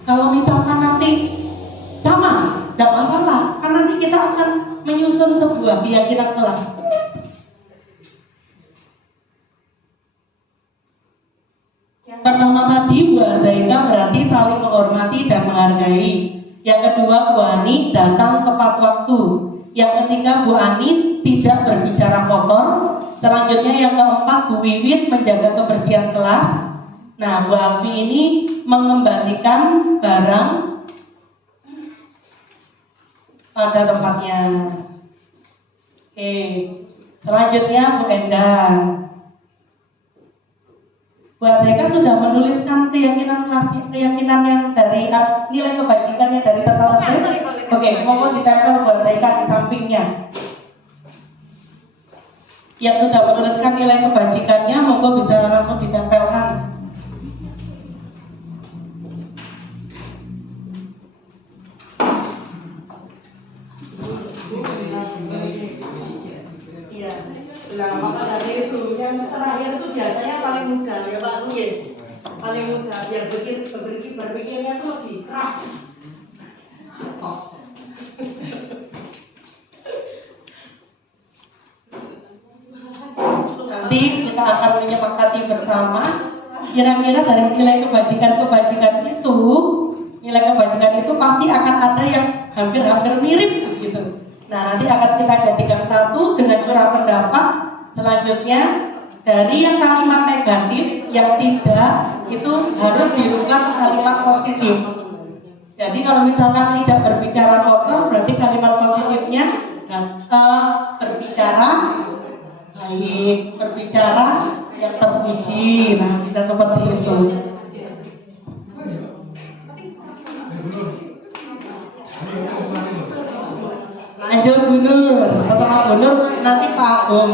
Kalau misalkan nanti sama, tidak masalah, kan nanti kita akan menyusun sebuah keyakinan kelas. Yang pertama tadi Bu Azaika berarti saling menghormati dan menghargai. Yang kedua Bu Ani datang tepat waktu. Yang ketiga Bu Anis tidak berbicara kotor. Selanjutnya yang keempat Bu Wiwit menjaga kebersihan kelas. Nah, Bu Alfi ini mengembalikan barang pada tempatnya. Oke, selanjutnya Bu Endang. Bu Azeka sudah menuliskan keyakinan yang dari nilai kebajikannya dari tata tertib. Oke, mohon ditempel Bu Azeka di sampingnya. Yang sudah menuliskan nilai kebajikannya, monggo bisa langsung ditempelkan. Iya. Nah, maka dari itu yang terakhir itu biasanya paling mudah ya Pak Nggih. Paling mudah biar berpikirnya tuh lebih keras. Tos. Nanti kita akan menyepakati bersama kira-kira dari nilai kebajikan itu, nilai kebajikan itu pasti akan ada yang hampir-hampir mirip gitu. Nah, nanti akan kita jadikan satu dengan curah pendapat. Selanjutnya dari yang kalimat negatif yang tidak itu harus dirubah ke kalimat positif. Jadi kalau misalkan tidak berbicara kotor, berarti kalimat positifnya berbicara baik, berbicara yang terpuji. Nah, kita seperti itu. Lanjut Bu Nur. Setelah Bu Nur nanti Pak Agung.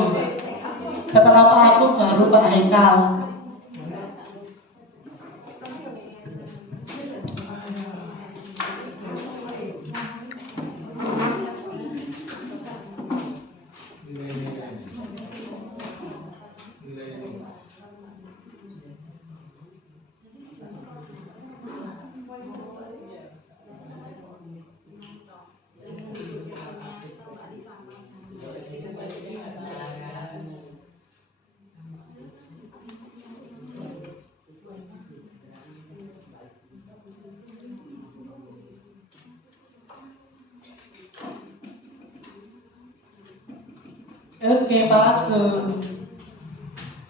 Setelah Pak Agung baru Pak Haikal. Oke Pak Agung.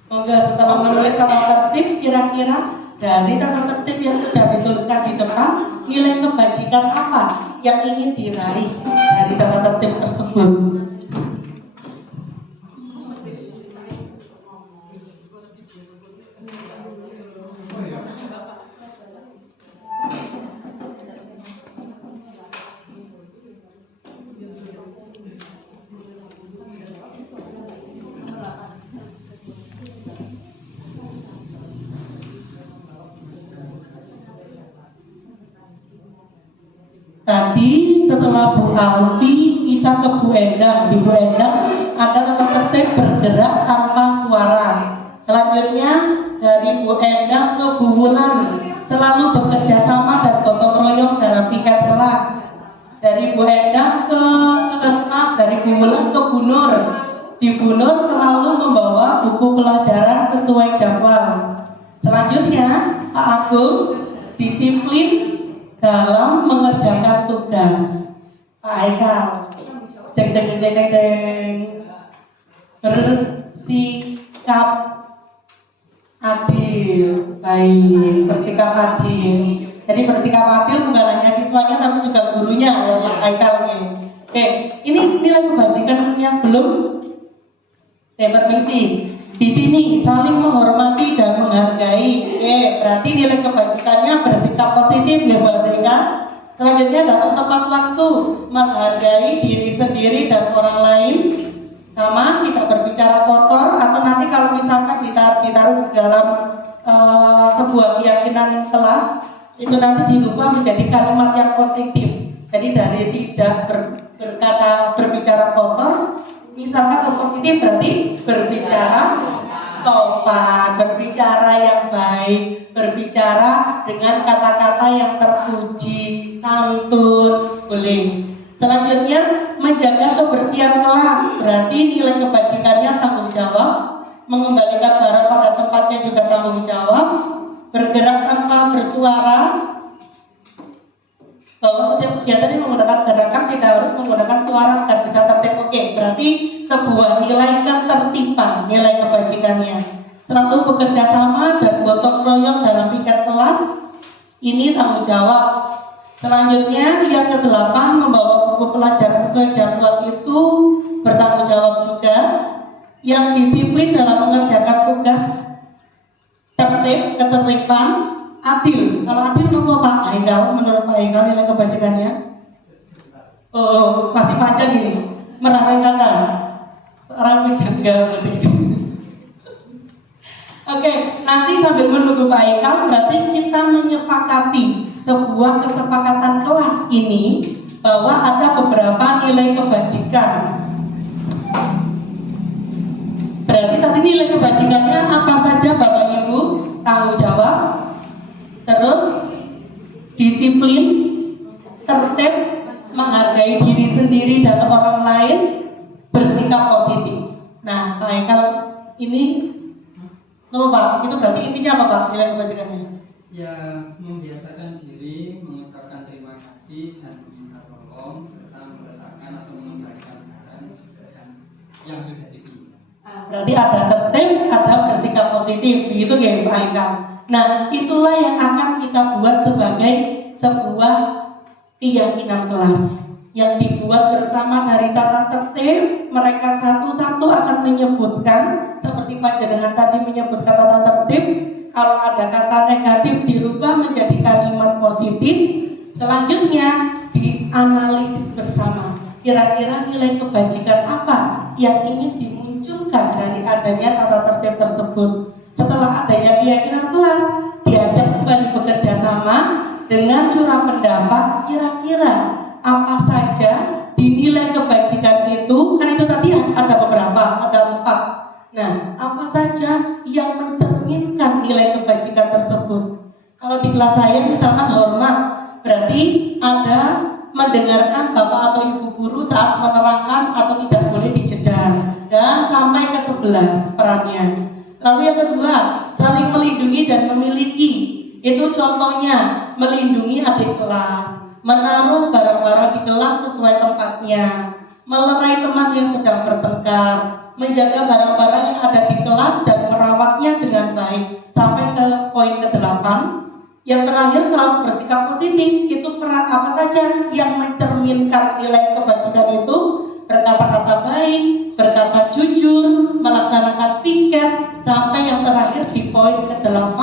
Semoga setelah menulis tata tertib, kira-kira dari tata tertib yang sudah dituliskan di depan, nilai kebajikan apa yang ingin diraih dari tata tertib tersebut? Tadi setelah Bu Alfi kita ke Bu Endang. Di Bu Endang ada tata tertib bergerak tanpa suara. Selanjutnya dari Bu Endang ke Bu Wulan, selalu bekerja sama dan gotong royong dalam piket kelas. Dari Bu Endang dari Bu Wulan ke Bu Nur. Di Bu Nur selalu membawa buku pelajaran sesuai jadwal. Selanjutnya Pak Agung disiplin dalam mengerjakan tugas. Pak Haikal, jeng bersikap adil. Baik, bersikap adil. Jadi bersikap adil bukan hanya siswanya tapi juga gurunya ya Pak Haikal nih. Oke, ini nilai kebajikan yang belum permisi. Di sini saling menghormati dan menghargai. Oke, berarti nilai kebajikannya bersikap positif ya Bu Azeka. Selanjutnya datang tepat waktu, menghargai diri sendiri dan orang lain. Sama, tidak berbicara kotor atau nanti kalau misalkan ditaruh di dalam sebuah keyakinan kelas, itu nanti dirubah menjadi kalimat yang positif. Jadi dari tidak berbicara kotor, misalkan yang positif berarti berbicara sopan, berbicara yang baik, berbicara dengan kata-kata yang terpuji, santun, boleh. Selanjutnya menjaga kebersihan kelas, berarti nilai kebajikannya tanggung jawab, mengembalikan barang pada tempatnya juga tanggung jawab, bergerak tanpa bersuara. Kalau setiap kegiatan ini menggunakan gerakan tidak harus menggunakan suara agar bisa tertib. Oke, berarti sebuah nilai ketertiban, nilai kebajikannya. Selalu bekerja sama dan gotong royong dalam Ini tanggung jawab. Selanjutnya yang ke-8, membawa buku pelajaran sesuai jadwal itu bertanggung jawab juga. Yang disiplin dalam mengerjakan tugas, tertib, ketertiban, adil. Kalau adil apa Pak Haikal? Menurut Pak Haikal nilai kebajikannya? Oh, masih panjang gini. Merangkai kata. Seorang penjaga berarti. Oke, nanti sambil menunggu Pak Haikal, berarti kita menyepakati sebuah kesepakatan kelas ini bahwa ada beberapa nilai kebajikan. Berarti tadi nilai kebajikannya apa saja Bapak Ibu? Tanggung jawab, terus disiplin, tertib, menghargai diri sendiri dan orang lain, bersikap positif. Nah, Pak Haikal ini Pak, itu berarti intinya apa Pak nilai kebajikannya? Ya, membiasakan diri, mengucapkan terima kasih dan meminta tolong serta meletakkan atau mengembalikan barang yang sudah dipinjam. Berarti ada tertib, ada bersikap positif, begitu ya Pak Haikal. Nah, itulah yang akan kita buat sebagai sebuah keyakinan kelas yang dibuat bersama dari tata tertib. Mereka satu-satu akan menyebutkan seperti panjenengan tadi menyebutkan tata tertib. Kalau ada kata negatif dirubah menjadi kalimat positif. Selanjutnya dianalisis bersama. Kira-kira nilai kebajikan apa yang ingin dimunculkan dari adanya tata tertib tersebut. Setelah adanya keyakinan kelas, diajak kembali bekerja sama dengan curah pendapat. Kira-kira apa saja di nilai kebajikan itu? Kan itu tadi ada beberapa, ada 4. Nah, apa saja yang mencerminkan nilai kebajikan tersebut? Kalau di kelas saya misalkan hormat, berarti ada mendengarkan bapak atau ibu guru saat menerangkan atau tidak boleh dijeda, dan sampai ke 11 perannya. Lalu yang kedua, saling melindungi dan memiliki. Itu contohnya melindungi adik kelas, menaruh barang-barang di kelas sesuai tempatnya, melerai teman yang sedang bertengkar, menjaga barang-barang yang ada di kelas dan merawatnya dengan baik. Sampai ke poin ke-8. Yang terakhir, selalu bersikap positif. Itu peran apa saja yang mencerminkan nilai kebajikan itu? Berkata-kata baik, berkata jujur, melaksanakan piket, sampai yang terakhir di poin ke-8,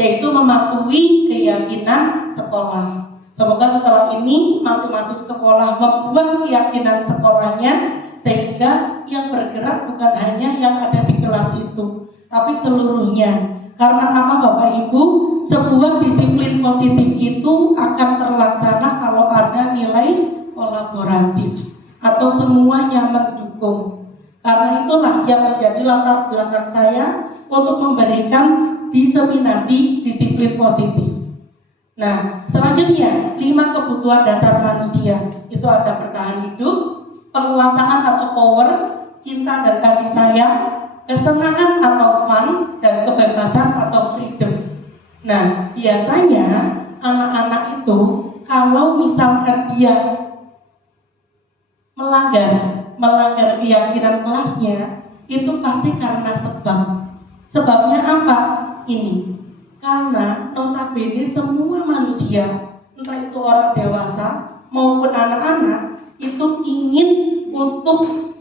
yaitu mematuhi keyakinan sekolah. Semoga setelah ini masing-masing sekolah membuat keyakinan sekolahnya, sehingga yang bergerak bukan hanya yang ada di kelas itu, tapi seluruhnya. Karena apa Bapak Ibu? Sebuah disiplin positif itu akan terlaksana kalau ada nilai kolaboratif atau semuanya mendukung. Karena itulah yang menjadi latar belakang saya untuk memberikan diseminasi disiplin positif. Nah, selanjutnya 5 kebutuhan dasar manusia. Itu ada bertahan hidup, penguasaan atau power, cinta dan kasih sayang, kesenangan atau fun, dan kebebasan atau freedom. Nah, biasanya anak-anak itu kalau misalkan dia melanggar keyakinan kelasnya, itu pasti karena sebab. Sebabnya apa? Ini. Karena notabene semua manusia, entah itu orang dewasa maupun anak-anak, itu ingin untuk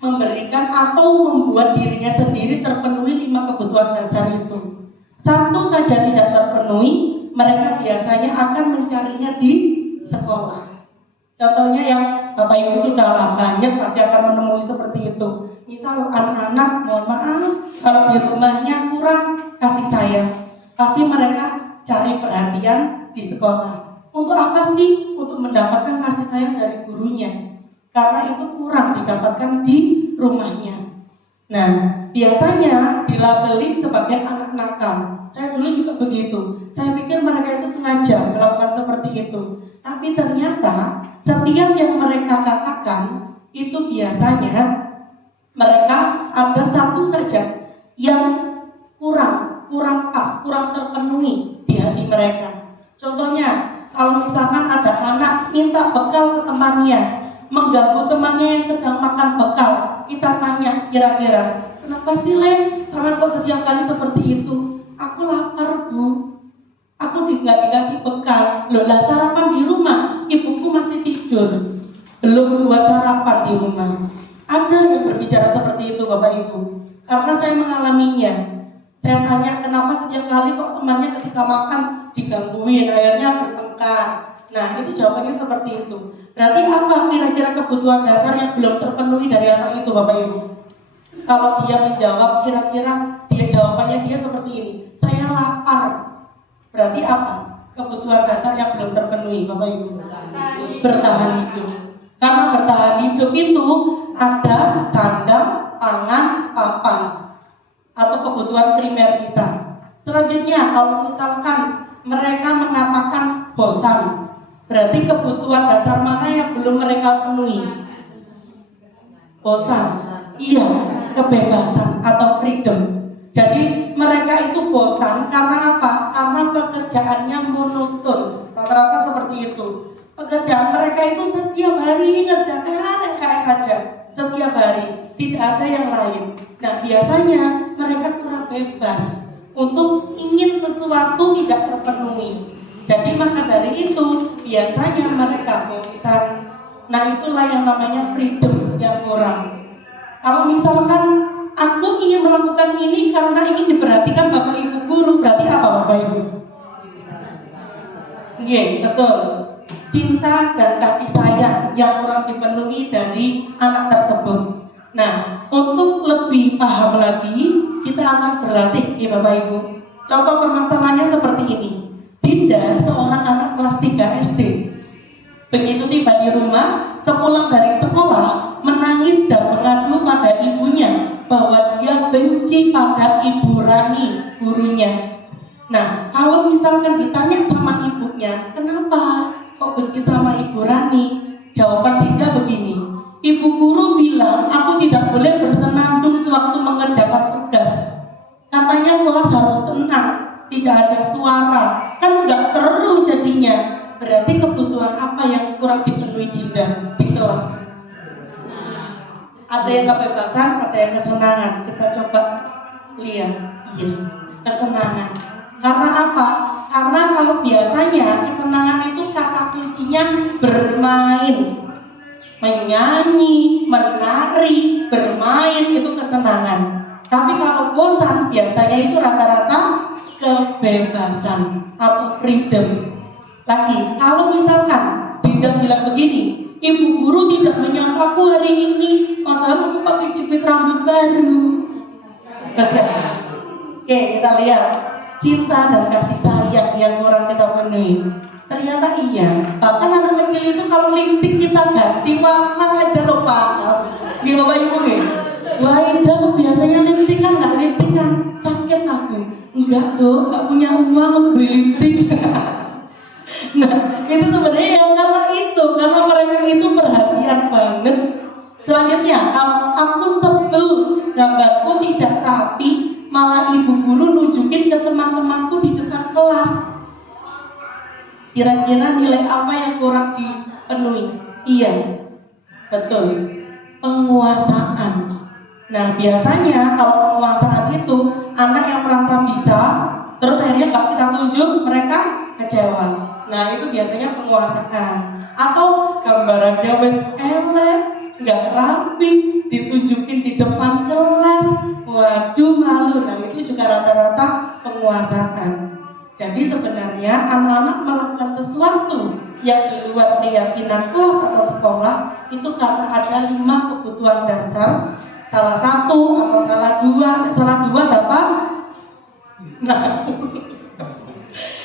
memberikan atau membuat dirinya sendiri terpenuhi 5 kebutuhan dasar itu. Satu saja tidak terpenuhi, mereka biasanya akan mencarinya di sekolah. Contohnya yang Bapak Ibu sudah lah banyak pasti akan menemui seperti itu. Misal anak-anak, mohon maaf, kalau di rumahnya kurang kasih sayang, pasti mereka cari perhatian di sekolah. Untuk apa sih? Untuk mendapatkan kasih sayang dari gurunya. Karena itu kurang didapatkan di rumahnya. Nah, biasanya dilabeli sebagai anak nakal. Saya dulu juga begitu. Saya pikir mereka itu sengaja melakukan seperti itu. Tapi ternyata setiap yang mereka katakan itu biasanya mereka ada satu saja yang kurang pas, kurang terpenuhi di hati mereka. Contohnya, kalau misalkan ada anak minta bekal ke temannya, mengganggu temannya yang sedang makan bekal, kita tanya kira-kira, kenapa sih Le? Sama kok setiap kali seperti itu? Aku lapar Bu, aku nggak dikasih bekal. Loh lah sarapan di rumah, ibuku masih tidur, belum buat sarapan di rumah. Ada yang berbicara seperti itu Bapak Ibu, karena saya mengalaminya. Saya tanya kenapa setiap kali kok temannya ketika makan digangguin, akhirnya bertengkar. Nah itu jawabannya seperti itu. Berarti apa kira-kira kebutuhan dasar yang belum terpenuhi dari anak itu Bapak Ibu? Kalau dia menjawab, kira-kira jawabannya dia seperti ini, saya lapar. Berarti apa? Kebutuhan dasar yang belum terpenuhi Bapak Ibu. Bertahan hidup. Karena bertahan hidup itu ada sandang, pangan, papan, atau kebutuhan primer kita. Selanjutnya kalau misalkan mereka mengatakan bosan, berarti kebutuhan dasar mana yang belum mereka penuhi? Bosan. Iya, kebebasan atau freedom. Jadi mereka itu bosan karena apa? Karena pekerjaannya monoton. Rata-rata seperti itu. Pekerjaan mereka itu setiap hari ngerjakan kayak saja. Setiap hari, tidak ada yang lain. Nah biasanya mereka kurang bebas untuk ingin sesuatu tidak terpenuhi. Jadi maka dari itu biasanya mereka bosan. Nah itulah yang namanya freedom yang kurang. Kalau misalkan aku ingin melakukan ini karena ingin diperhatikan Bapak Ibu guru, berarti apa Bapak Ibu? Iya, betul. Cinta dan kasih sayang yang kurang dipenuhi dari anak tersebut. Nah, untuk lebih paham lagi, kita akan berlatih ya Bapak Ibu. Contoh permasalahannya seperti ini. Dinda, seorang anak kelas 3 SD, begitu tiba di rumah, sepulang dari sekolah, menangis dan mengadu pada ibunya bahwa dia benci pada Ibu Rani, gurunya. Nah, kalau misalkan ditanya sama ibunya, kenapa kok benci sama Ibu Rani? Jawaban Dinda begini, Ibu guru bilang aku tidak boleh bersenandung sewaktu mengerjakan tugas. Katanya kelas harus tenang, tidak ada suara, kan nggak seru jadinya. Berarti kebutuhan apa yang kurang dipenuhi Dinda di kelas? Ada yang kebebasan, ada yang kesenangan. Kita coba lihat. Iya, kesenangan. Karena apa? Karena kalau biasanya kesenangan itu kata kuncinya bermain, menyanyi, menari, bermain itu kesenangan. Tapi kalau bosan biasanya itu rata-rata kebebasan atau freedom. Lagi, kalau misalkan Dinda bilang begini, Ibu guru tidak menyapaku hari ini, padahal aku pakai jepit rambut baru. Oke, kita lihat cinta dan kasih sayang yang kurang kita penuhi. Ternyata iya, bahkan anak kecil itu kalau lipstik kita ganti warna aja loh Pak. Nih Bapak Ibu nih, wah Ida biasanya lipstik kan nggak lipstik kan, sakit aku. Enggak dong, nggak punya uang untuk beli lipstik. Nah itu sebenarnya karena mereka itu perhatian banget. Selanjutnya, kalau aku sebel gambarku tidak rapi, malah ibu guru nunjukin ke teman-temanku di depan kelas. Kira-kira nilai apa yang kurang dipenuhi? Iya, betul, penguasaan. Nah biasanya kalau penguasaan itu anak yang merasa bisa, terus akhirnya nggak kita tunjuk, mereka kecewa. Nah itu biasanya penguasaan. Atau gambarannya wes elek, nggak rapi, ditunjukin di depan kelas, waduh malu. Nah itu juga rata-rata penguasaan. Jadi sebenarnya anak-anak melakukan sesuatu yang di luar keyakinan kelas atau sekolah itu karena ada 5 kebutuhan dasar. Salah satu atau salah dua dapat. Nah,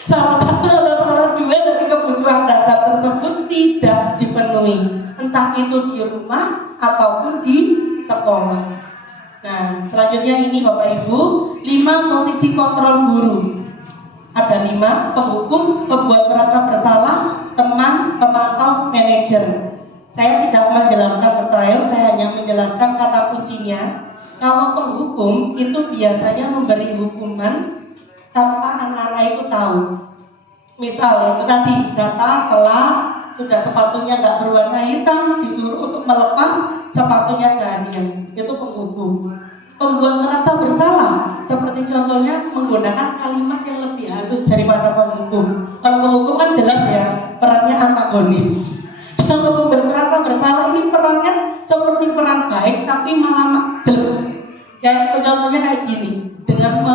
salah satu atau salah dua dari kebutuhan dasar tersebut tidak dipenuhi, entah itu di rumah ataupun di sekolah. Nah, selanjutnya ini Bapak Ibu, 5 posisi kontrol guru. Ada 5: penghukum, pembuat merasa bersalah, teman, pemantau, manajer. Saya tidak menjelaskan detail, saya hanya menjelaskan kata kuncinya. Kalau penghukum itu biasanya memberi hukuman tanpa anak-anak itu tahu. Misal itu tadi datang telat, sudah sepatunya nggak berwarna hitam, disuruh untuk melepas sepatunya seharian, itu penghukum. Pembuat merasa bersalah, seperti contohnya menggunakan kalimat yang lebih halus daripada penghukum. antagonis. Kalau membuat merasa bersalah ini perannya seperti peran baik tapi malah makhluk. Kayak contohnya kayak gini, dengan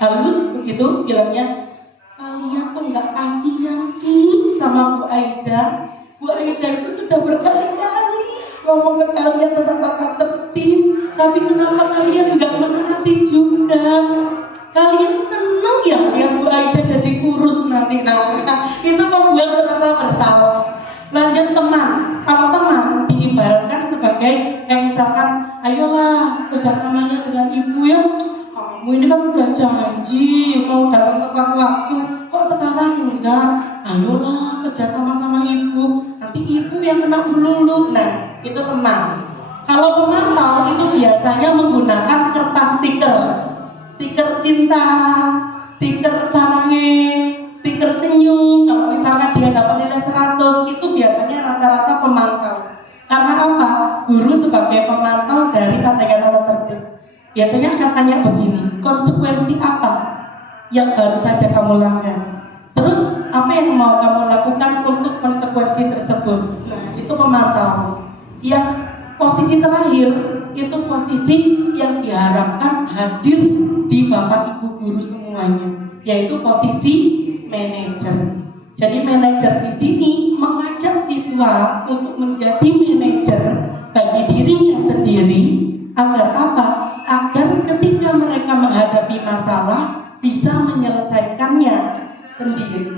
halus begitu bilangnya, kalian kok nggak kasihan sih sama Bu Aida? Bu Aida itu sudah berkali-kali ngomong ke kalian tentang tata tertib, tapi kenapa kalian nggak menaati juga? Kalian seneng ya lihat Bu Aida jadi kurus nanti. Nah, itu membuat merasa bersalah. Lanjut teman, kalau teman diibaratkan sebagai kayak misalkan, ayolah kerjasamanya dengan ibu ya. Kamu ini kan udah janji mau datang tepat waktu, kok sekarang enggak? Ayolah kerjasama sama ibu, nanti ibu yang kena melulu. Nah, itu teman. Kalau pemantau itu biasanya menggunakan kertas stiker cinta, stiker sarange, stiker senyum. Kalau misalkan dia dapat nilai 100, itu biasanya rata-rata pemantau. Karena apa? Guru sebagai pemantau dari adanya tata tertib biasanya akan tanya begini, konsekuensi apa yang baru saja kamu langgar? Terus apa yang mau kamu lakukan untuk konsekuensi tersebut? Nah, itu pemantau. Yang posisi terakhir itu posisi yang diharapkan hadir di Bapak Ibu guru semuanya, yaitu posisi manajer. Jadi manajer di sini mengajak siswa untuk menjadi manajer bagi dirinya sendiri agar apa? Agar ketika mereka menghadapi masalah bisa menyelesaikannya sendiri.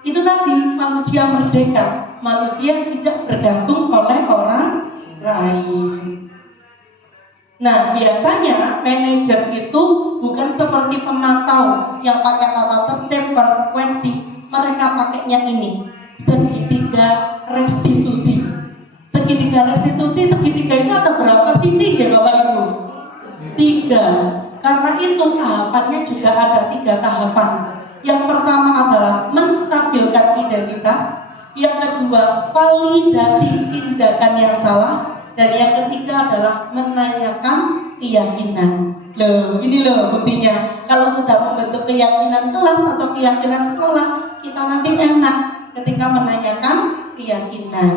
Itu tadi manusia merdeka, manusia tidak bergantung oleh orang lain. Nah, biasanya manajer itu bukan seperti pemantau yang pakai tata tertib konsekuensi. Mereka pakainya ini, segitiga restitusi. Segitiga restitusi, segitiga itu ada berapa sisi ya Bapak Ibu? 3. Karena itu tahapannya juga ada 3 tahapan. Yang pertama adalah menstabilkan identitas, yang kedua validasi tindakan yang salah, dan yang ketiga adalah menanyakan keyakinan. Loh, ini loh buktinya. Kalau sudah membentuk keyakinan kelas atau keyakinan sekolah, kita nanti enak ketika menanyakan keyakinan.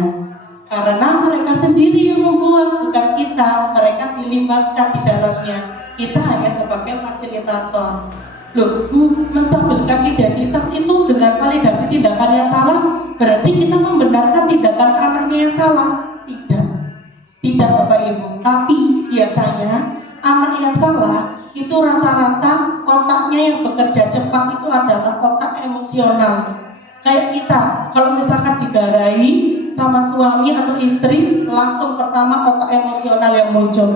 Karena mereka sendiri yang membuat, bukan kita. Mereka dilibatkan di dalamnya. Kita hanya sebagai fasilitator. Loh, Bu, menstabilkan identitas itu dengan validasi tindakan yang salah, berarti kita membenarkan tindakan anaknya yang salah? Tidak Bapak Ibu. Tapi biasanya anak yang salah itu rata-rata otaknya yang bekerja cepat itu adalah otak emosional. Kayak kita, kalau misalkan digarai sama suami atau istri, langsung pertama otak emosional yang muncul.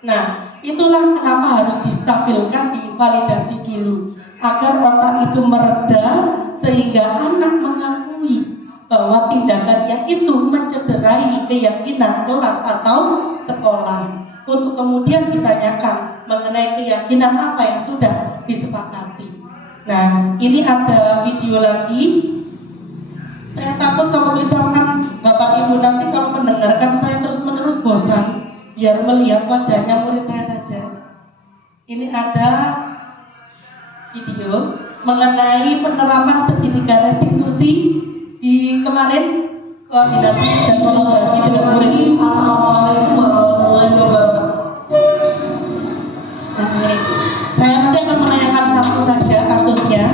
Nah, itulah kenapa harus distabilkan, divalidasi dulu, agar otak itu mereda sehingga anak mengakui bahwa tindakannya itu mencederai keyakinan kelas atau sekolah. Untuk kemudian ditanyakan mengenai keyakinan apa yang sudah disepakati. Nah, ini ada video lagi. Saya takut kalau misalkan Bapak Ibu nanti kalau mendengarkan saya terus-menerus bosan, biar melihat wajahnya murid saya saja. Ini ada video mengenai penerapan segitiga restitusi di kemarin koordinasi dan kolaborasi dengan murid. Assalamualaikum warahmatullahi wabarakatuh. Nah, ini saya nanti akan menanyakan satu saja kasusnya.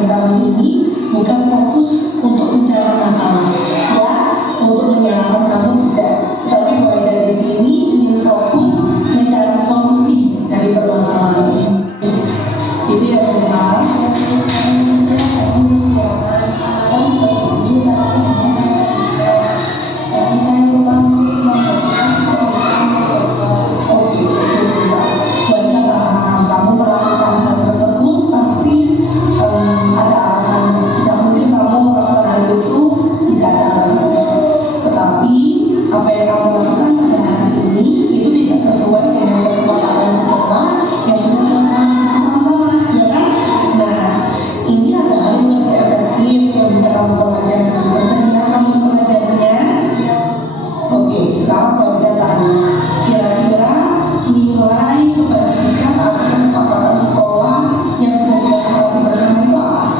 dan kali ini bukan fokus untuk mencari masalah, ya, untuk menyalahkan kamu tidak. Tapi Bu Aida di sini ingin fokus mencari solusi dari permasalahan ini. Itu ya Tuhan. Apa yang kamu lakukan pada hari ini itu tidak sesuai dengan kesepakatan sekolah yang sudah sama-sama, ya kan? Nah, ini ada hal yang lebih efektif yang bisa kamu pelajari. Bersedia kamu mempelajarinya? Oke, sekarang bagian tanya. Kira-kira nilai kebajikan atau kesepakatan sekolah yang sudah kita sepakati bersama itu apa?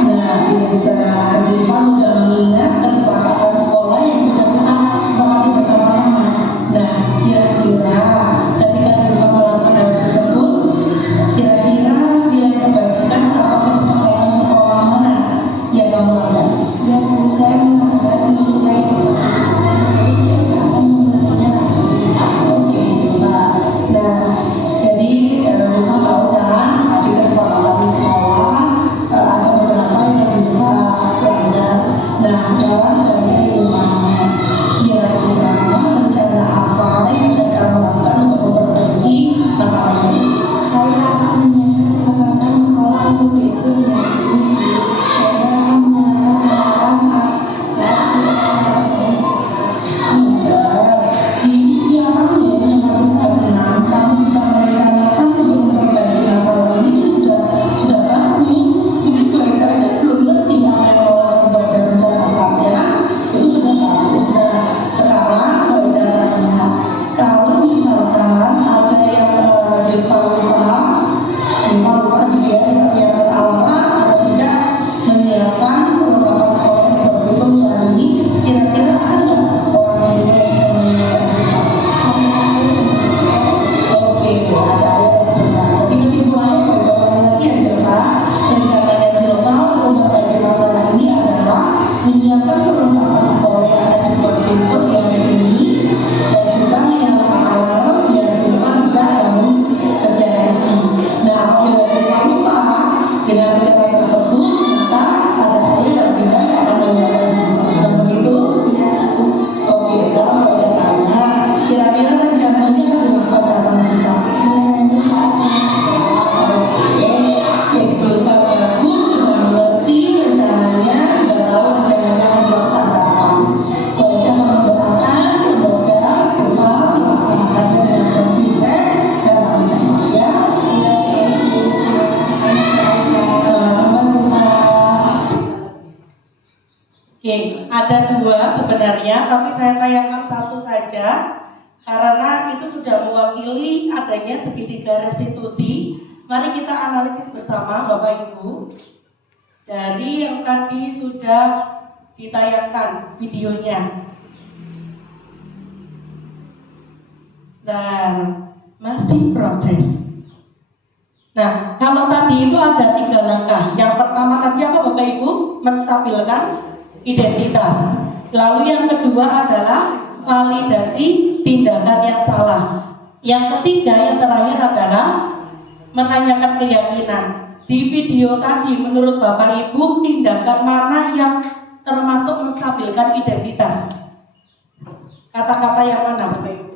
Nah, pintar. Zilpa sudah mengingat kesepakatan sekolah yang sudah kita sepakati bersama-sama. Nah, kira-kira ketika Zilpa melakukan hal tersebut, kira-kira nilai kebajikan atau kesepakatan sekolah mana yang kamu lakukan? Saya melakukan nilai Oke, Zilpa. Nah, jadi Zilpa tahu kan ada kesepakatan sekolah, ada beberapa yang Zilpa pelanggar. Nah, sekarang saya ingin tanya, kira-kira rencana apa yang sudah kamu lakukan untuk memperbaiki masalah ini? Saya akan menyiapkan sekolah untuk besok yang ini. Saya akan menyiapkan di usia kamu yang masih enam, kamu bisa merencanakan untuk memperbaiki masalah ini itu sudah bagus. Mungkin Bu Aida aja belum ngerti apa yang orang Bu Aida rencanakan, ya, itu sudah bagus. Nah, sekarang Bu Aida tanya, kalau misalkan ada yang Zilpa lupa dia yang alarm atau tidak menyiapkan perlengkapan sekolah yang buat besok hari ini, kira-kira ada nggak orang yang bisa menyiapkan Zilpa? Oke, ada yang benar. Jadi kesimpulannya bagi orang lagi ya Zilpa, rencananya Zilpa untuk memperbaiki masalah ini adalah menyiapkan perlengkapan sekolah yang akan dibuat besok di hari ini dan juga menyiapkan alarm biar Zilpa tidak bangun kesiangan ini. Nah, apabila Zilpa lupa dengan rencana tersebut, maka ada saya dan Bunda yang akan menyiapkan Zilpa. Dan begitu? Oke, sekarang saya tanya, kira-kira rencana ini akan dilakukan kapan Zilpa? Oke, Zilpa bagus, sudah mengerti rencananya, sudah tahu rencananya akan dilakukan kapan. Saya akan mendoakan semoga Zilpa melaksanakannya dengan konsisten dan lancar, ya. Sama-sama Zilpa. Oke, ada dua sebenarnya, tapi saya tayangkan satu saja karena itu sudah mewakili adanya segitiga restitusi. Mari kita analisis bersama Bapak Ibu. Dari yang tadi sudah ditayangkan videonya. Dan masih proses. Nah, kalau tadi itu ada 3 langkah. Yang pertama tadi apa Bapak Ibu? Menstabilkan identitas. Lalu yang kedua adalah validasi tindakan yang salah. Yang ketiga, yang terakhir adalah menanyakan keyakinan. Di video tadi menurut Bapak Ibu tindakan mana yang termasuk menstabilkan identitas? Kata-kata yang mana Bapak Ibu?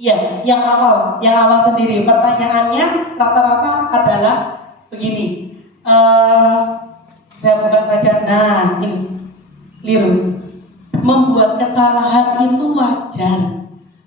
Iya, yang awal sendiri. Pertanyaannya rata-rata adalah begini. Saya buka saja. Nah, ini keliru. Membuat kesalahan itu wajar.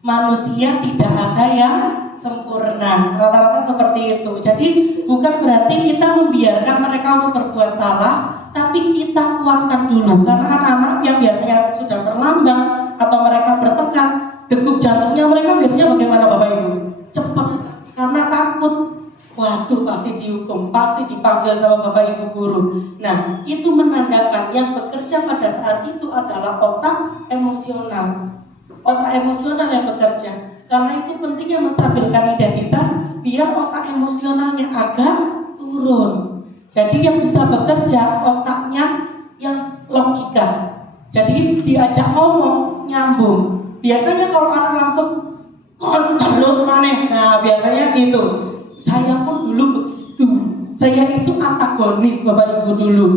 Manusia tidak ada yang sempurna. Rata-rata seperti itu. Jadi bukan berarti kita membiarkan mereka untuk berbuat salah, tapi kita kuatkan dulu. Karena anak-anak yang biasanya sudah terlambat atau mereka bertengkar, degup jantungnya mereka biasanya bagaimana Bapak Ibu? Cepat. Karena takut. Waduh, pasti dihukum, pasti dipanggil sama Bapak Ibu guru. Nah, itu menandakan yang bekerja pada saat itu adalah otak emosional. otak emosional yang bekerja. Karena itu pentingnya menstabilkan identitas biar otak emosionalnya agak turun. Jadi yang bisa bekerja otaknya yang logika. Jadi diajak ngomong nyambung. Biasanya kalau anak langsung kalau maneh, nah biasanya gitu. Saya pun dulu begitu. Saya itu antagonis Bapak Ibu dulu.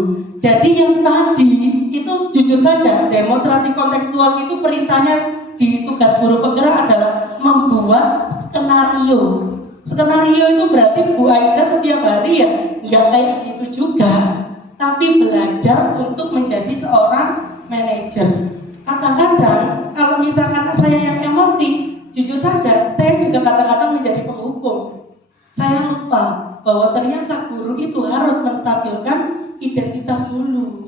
Jadi yang tadi itu jujur saja demonstrasi kontekstual itu perintahnya di tugas guru penggerak adalah membuat skenario. Skenario itu berarti Bu Aida setiap hari ya nggak kayak gitu juga, tapi belajar untuk menjadi seorang manajer. Kadang-kadang kalau misalkan saya yang emosi, jujur saja saya juga kadang-kadang menjadi penghukum. Saya lupa bahwa ternyata guru itu harus menstabilkan identitas dulu.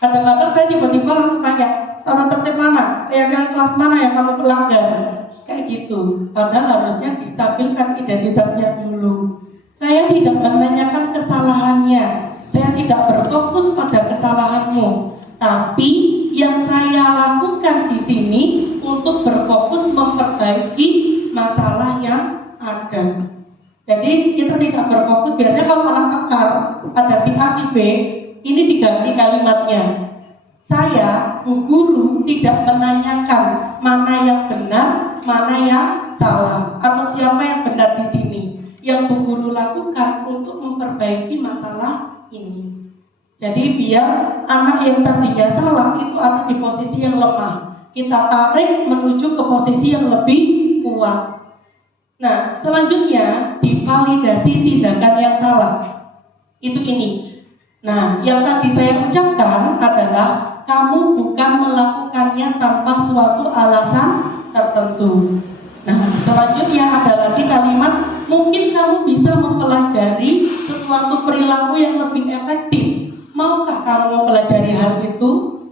Kadang-kadang saya tiba-tiba langsung tanya, tata tertib mana, keyakinan kelas mana yang kamu pelanggar, kayak gitu. Padahal harusnya distabilkan identitasnya dulu. Saya tidak menanyakan kesalahannya, saya tidak berfokus pada kesalahanmu, tapi yang saya lakukan di sini untuk berfokus memperbaiki masalah yang ada. Jadi kita tidak berfokus. Biasanya kalau anak akar ada si A si B, ini diganti kalimatnya. Saya, Bu Guru, tidak menanyakan mana yang benar, mana yang salah, atau siapa yang benar di sini. Yang Bu Guru lakukan untuk memperbaiki masalah ini. Jadi biar anak yang tadinya salah itu ada di posisi yang lemah, kita tarik menuju ke posisi yang lebih kuat. Nah, selanjutnya divalidasi tindakan yang salah. Itu ini. Nah, yang tadi saya ucapkan adalah kamu bukan melakukannya tanpa suatu alasan tertentu. Nah, selanjutnya ada lagi kalimat mungkin kamu bisa mempelajari sesuatu perilaku yang lebih efektif. Maukah kamu mempelajari hal itu?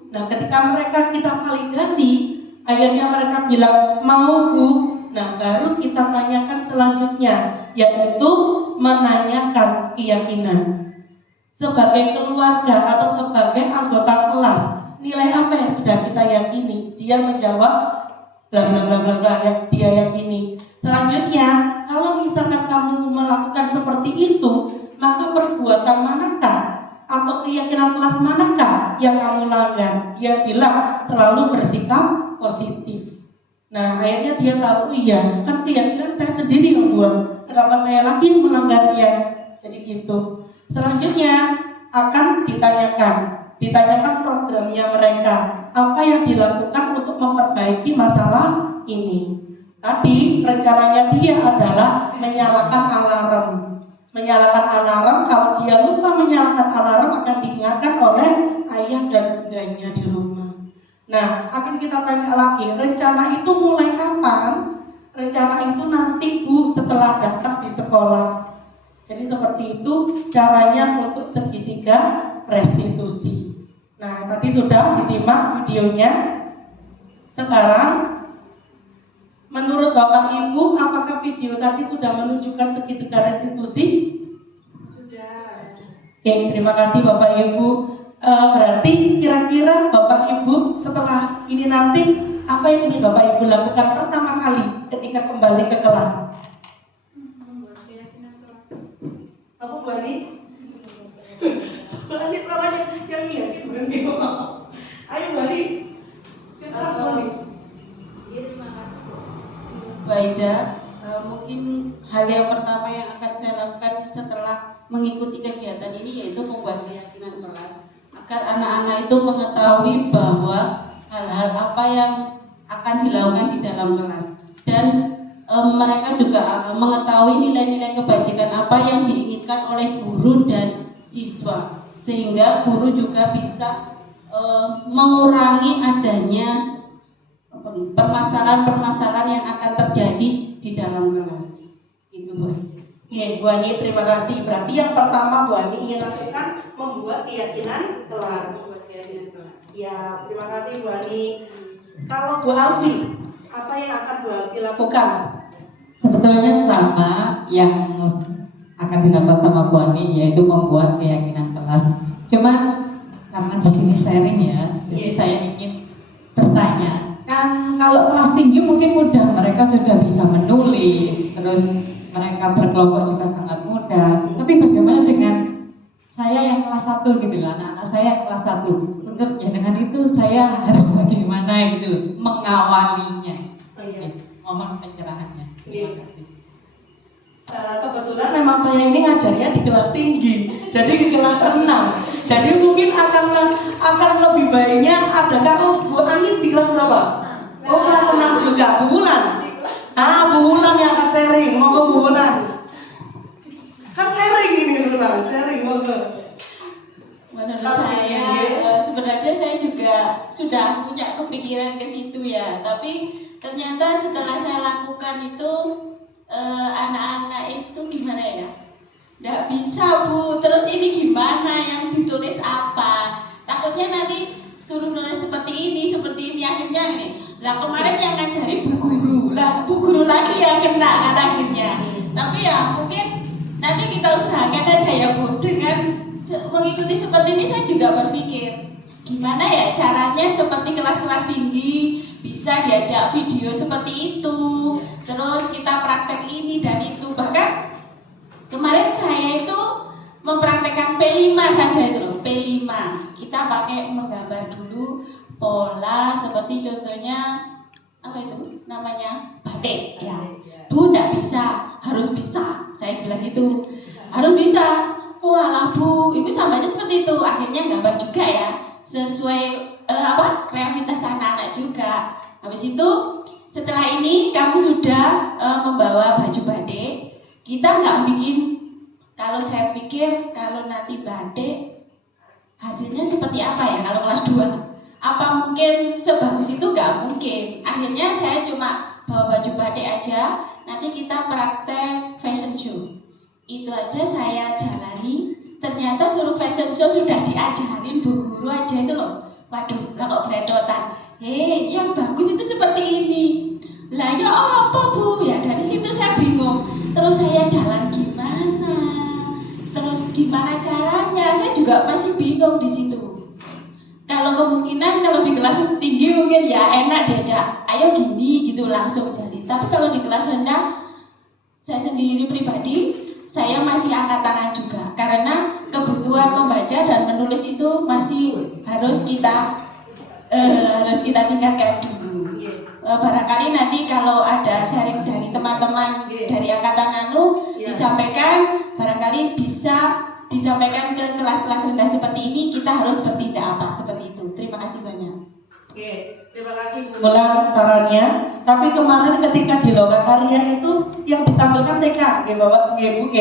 Nah, ketika mereka kita validasi, akhirnya mereka bilang mau Bu. Nah, baru kita tanyakan selanjutnya, yaitu menanyakan keyakinan. Sebagai keluarga atau sebagai anggota kelas, nilai apa yang sudah kita yakini? Dia menjawab bla bla bla bla bla yang dia yakini. Selanjutnya, kalau misalkan kamu melakukan seperti itu, maka perbuatan manakah atau keyakinan kelas manakah yang kamu langgar? Dia bilang selalu bersikap positif. Nah, akhirnya dia tahu, iya, kan keyakinan saya sendiri yang buat. Kenapa saya lagi yang melanggarnya? Jadi gitu. Selanjutnya akan ditanyakan programnya mereka. Apa yang dilakukan untuk memperbaiki masalah ini? Tadi rencananya dia adalah menyalakan alarm. Menyalakan alarm, kalau dia lupa menyalakan alarm akan diingatkan oleh ayah dan bundanya di rumah. Nah, akan kita tanya lagi, rencana itu mulai kapan? Rencana itu nanti Bu setelah daftar di sekolah. Jadi seperti itu caranya untuk segitiga restitusi. Nah, tadi sudah disimak videonya. Sekarang menurut Bapak Ibu, apakah video tadi sudah menunjukkan segitiga restitusi? Sudah. Oke, terima kasih Bapak Ibu. Berarti kira-kira Bapak Ibu setelah ini nanti apa yang ingin Bapak Ibu lakukan pertama kali ketika kembali ke kelas? Apa Bu Ani? Bu Ani salahnya yang yakin berhenti. Ayo Bu Ani. Terima kasih Bu Aida. Mungkin hal yang pertama yang akan saya lakukan setelah mengikuti kegiatan ini yaitu membuat keyakinan kelas agar anak-anak itu mengetahui bahwa hal-hal apa yang akan dilakukan di dalam kelas dan mereka juga mengetahui nilai-nilai kebajikan apa yang diinginkan oleh guru dan siswa sehingga guru juga bisa mengurangi adanya permasalahan-permasalahan yang akan terjadi di dalam kelas. Itu Bu. Oke, Bu Ani, terima kasih. Berarti yang pertama Bu Ani ingin lakukan membuat keyakinan kelas. Ya, terima kasih Bu Ani. Kalau Bu Alfi, apa yang akan Bu Alfi lakukan? Sebetulnya sama yang akan dilakukan sama Bu Ani, yaitu membuat keyakinan kelas. Cuma karena di sini sharing ya, jadi saya ingin bertanya, kan kalau mungkin mudah, mereka sudah bisa menulis, terus mereka berkelompok juga sangat mudah. Tapi bagaimana dengan saya yang kelas 1 gitu loh, anak-anak saya yang kelas 1. Menurut dengan itu saya harus bagaimana gitu loh, mengawalinya. Mohon pencerahannya. Terima kasih. Kebetulan memang saya ini ngajarnya di kelas tinggi, jadi di kelas 6. Jadi mungkin akan lebih baiknya adakah Bu Anis di kelas berapa? Oh, kelas 6 juga. Bu Wulan. Bu Wulan yang akan sharing. Monggo Bu Wulan. Kan sharing ini Bu Wulan, sharing monggo. Menurut saya sebenarnya saya juga sudah punya kepikiran ke situ ya, tapi ternyata setelah saya lakukan itu anak-anak itu gimana ya, nggak bisa Bu, terus ini gimana yang ditulis apa, takutnya nanti suruh nulis seperti ini akhirnya ini lah, kemarin yang ngajari Bu Guru lagi yang kena kan akhirnya. Tapi ya mungkin nanti kita usahakan aja ya Bu, dengan mengikuti seperti ini saya juga berpikir gimana ya caranya seperti kelas-kelas tinggi bisa diajak video seperti itu, terus kita praktek ini dan itu. Bahkan kemarin saya itu mempraktekkan P5 saja itu loh, P5 kita pakai menggambar dulu pola seperti contohnya apa itu namanya batik ya. Bu enggak bisa, harus bisa, saya bilang gitu, harus bisa. Walah Bu, itu samanya seperti itu. Akhirnya gambar juga ya, sesuai kreativitas anak-anak juga. Habis itu setelah ini kamu sudah membawa baju batik, kita nggak bikin. Kalau saya pikir kalau nanti batik hasilnya seperti apa ya kalau kelas 2? Apa mungkin sebagus itu? Nggak mungkin. Akhirnya saya cuma bawa baju batik aja. Nanti kita praktek fashion show. Itu aja saya jalani, ternyata suruh fashion show sudah diajarin Bu Guru aja itu loh. Waduh, lah kok beredotan. Yang bagus itu seperti ini. Lah ya apa Bu? Ya dari situ saya bingung. Terus saya jalan gimana? Terus gimana caranya? Saya juga masih bingung di situ. Kalau kemungkinan kalau di kelas tinggi mungkin ya enak diajak, ayo gini gitu langsung jadi. Tapi kalau di kelas rendah, saya sendiri pribadi saya masih angkat tangan juga karena kebutuhan membaca dan menulis itu masih harus kita tingkatkan dulu. Barangkali nanti kalau ada sharing dari teman-teman dari angkatan anu disampaikan, barangkali bisa disampaikan ke kelas-kelas rendah seperti ini, kita harus bertindak apa seperti itu. Terima kasih banyak. Oke, terima kasih Bu Wulan sarannya. Tapi kemarin ketika di lokakarya itu yang ditampilkan TK, Bapak Bu,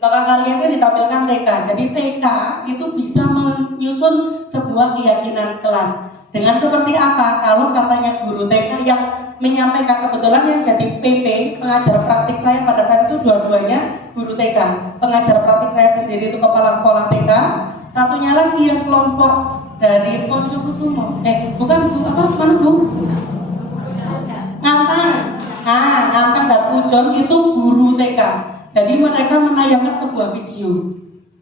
lokakarya itu ditampilkan TK. Jadi TK itu bisa menyusun sebuah keyakinan kelas. Dengan seperti apa? Kalau katanya guru TK yang menyampaikan, kebetulan yang jadi PP, pengajar praktik saya pada saat itu dua-duanya guru TK. Pengajar praktik saya sendiri itu kepala sekolah TK. Satunya lagi yang kelompok dari Poncokusumo. Bukan Bu, mana Bu? Ngantang dan Pujon itu guru TK. Jadi mereka menayangkan sebuah video.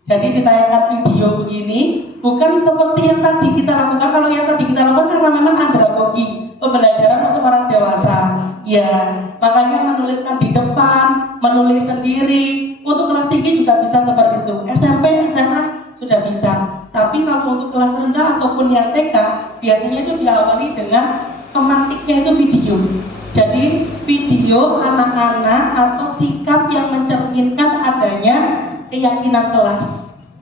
Jadi ditayangkan video begini, bukan seperti yang tadi kita lakukan. Kalau yang tadi kita lakukan karena memang andragogi, pembelajaran untuk orang dewasa. Ya, makanya menuliskan di depan, menulis sendiri. Untuk kelas tinggi juga bisa seperti itu. SMP, SMA sudah bisa. Tapi kalau untuk kelas rendah ataupun yang TK, biasanya itu diawali dengan pemantiknya itu video. Jadi video anak-anak atau sikap yang mencerminkan adanya keyakinan kelas,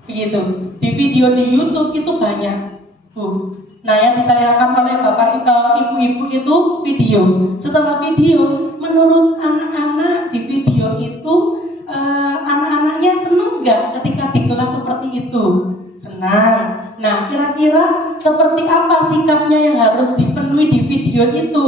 begitu. Di video di YouTube itu banyak, Bu. Nah, yang ditayangkan oleh Bapak Ibu-ibu itu video. Setelah video, menurut anak-anak di video itu anak-anaknya senang nggak ketika di kelas seperti itu? Senang. Nah, kira-kira seperti apa sikapnya yang harus dipenuhi di video itu?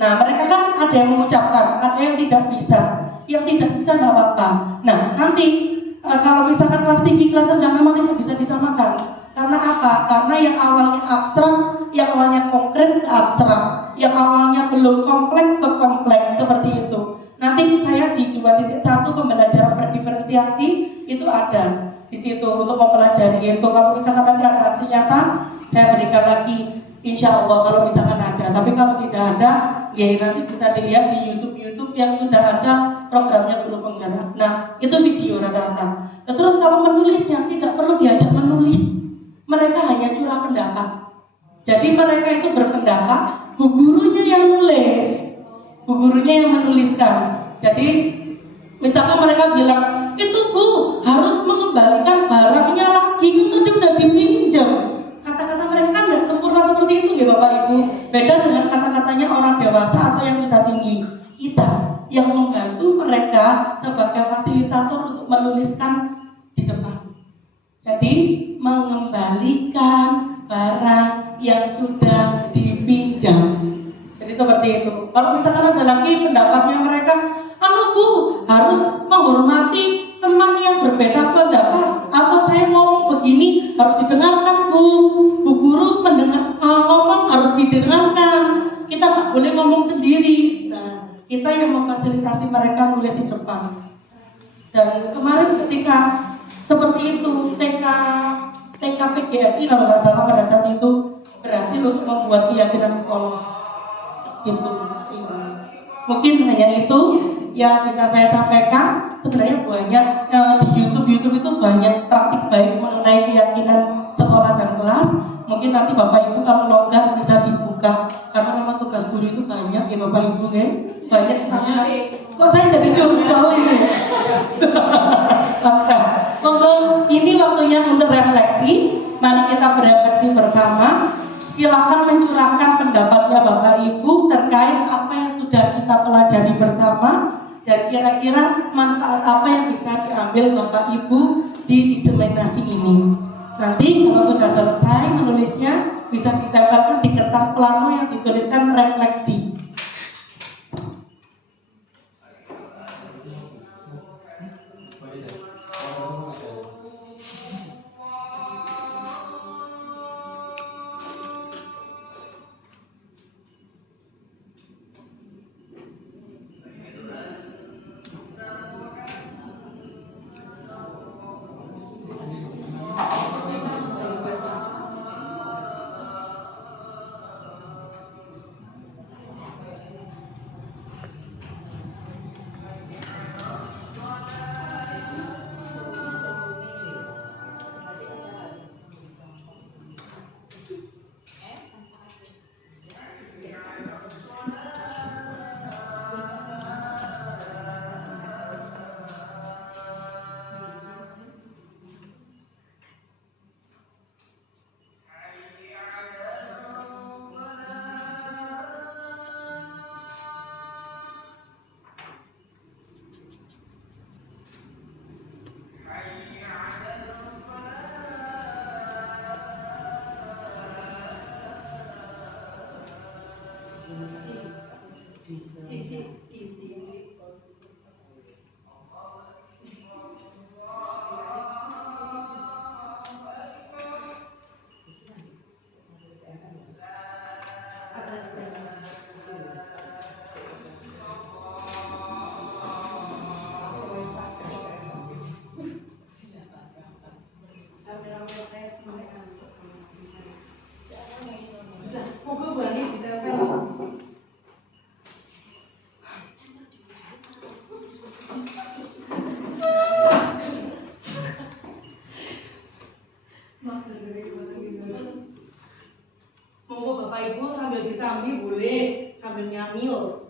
Nah, mereka kan ada yang mengucapkan, ada yang tidak bisa. Yang tidak bisa tidak apa-apa. Nah, nanti kalau misalkan kelas tinggi, kelas rendah memang tidak bisa disamakan. Karena apa? Karena yang awalnya abstrak, yang awalnya konkret ke abstrak, yang awalnya belum kompleks ke kompleks, seperti itu. Nanti saya di 2.1 pembelajaran berdiferensiasi itu ada di situ untuk mempelajari itu. Kalau misalkan nanti ada aksi nyata, saya berikan lagi, insya Allah kalau misalkan ada. Tapi kalau tidak ada, ya nanti bisa dilihat di YouTube yang sudah ada programnya guru penggerak. Nah, itu video rata-rata. Nah, terus kalau menulisnya tidak perlu diajak menulis, mereka hanya curah pendapat. Jadi mereka itu berpendapat, bu gurunya yang nulis, bu gurunya yang menuliskan. Jadi misalkan mereka bilang, itu bu harus mengembalikan barangnya lagi, itu tadi udah dipinjam. Kata-kata mereka kan tidak sempurna seperti itu ya Bapak Ibu. Beda dengan kata-katanya orang dewasa atau yang sudah tinggi. Kita yang membantu mereka sebagai fasilitator untuk menuliskan di depan. Jadi mengembalikan barang yang sudah dipinjam. Jadi seperti itu. Kalau misalkan ada lagi pendapatnya mereka, bu harus menghormati teman yang berbeda pendapat, atau saya ngomong begini harus didengarkan bu guru ngomong harus didengarkan, kita nggak boleh ngomong sendiri. Nah, kita yang memfasilitasi mereka nulis di depan. Dan kemarin ketika seperti itu TKPGRI kalau nggak salah pada saat itu berhasil untuk membuat keyakinan sekolah itu. Mungkin hanya itu yang bisa saya sampaikan. Sebenarnya banyak di YouTube itu banyak praktik baik mengenai keyakinan sekolah dan kelas. Mungkin nanti Bapak Ibu kalau longgar bisa dibuka, karena memang tugas guru itu banyak ya Bapak Ibu ya. Banyak kok saya jadi curcol ini ya. Monggo, ini waktunya untuk refleksi. Mari kita berefleksi bersama. Silakan mencurahkan pendapatnya Bapak Ibu terkait apa yang sudah kita pelajari bersama, dan kira-kira manfaat apa yang bisa diambil Bapak Ibu di diseminasi ini. Nanti kalau sudah selesai menulisnya bisa ditempelkan di kertas plano yang dituliskan refleksi. Monggo Bapak Ibu sambil disambi boleh, sambil nyamil.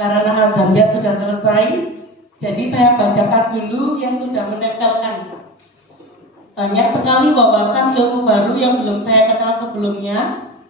Karena azannya sudah selesai, jadi saya bacakan dulu yang sudah menempelkan. Banyak sekali wawasan ilmu baru yang belum saya kenal sebelumnya.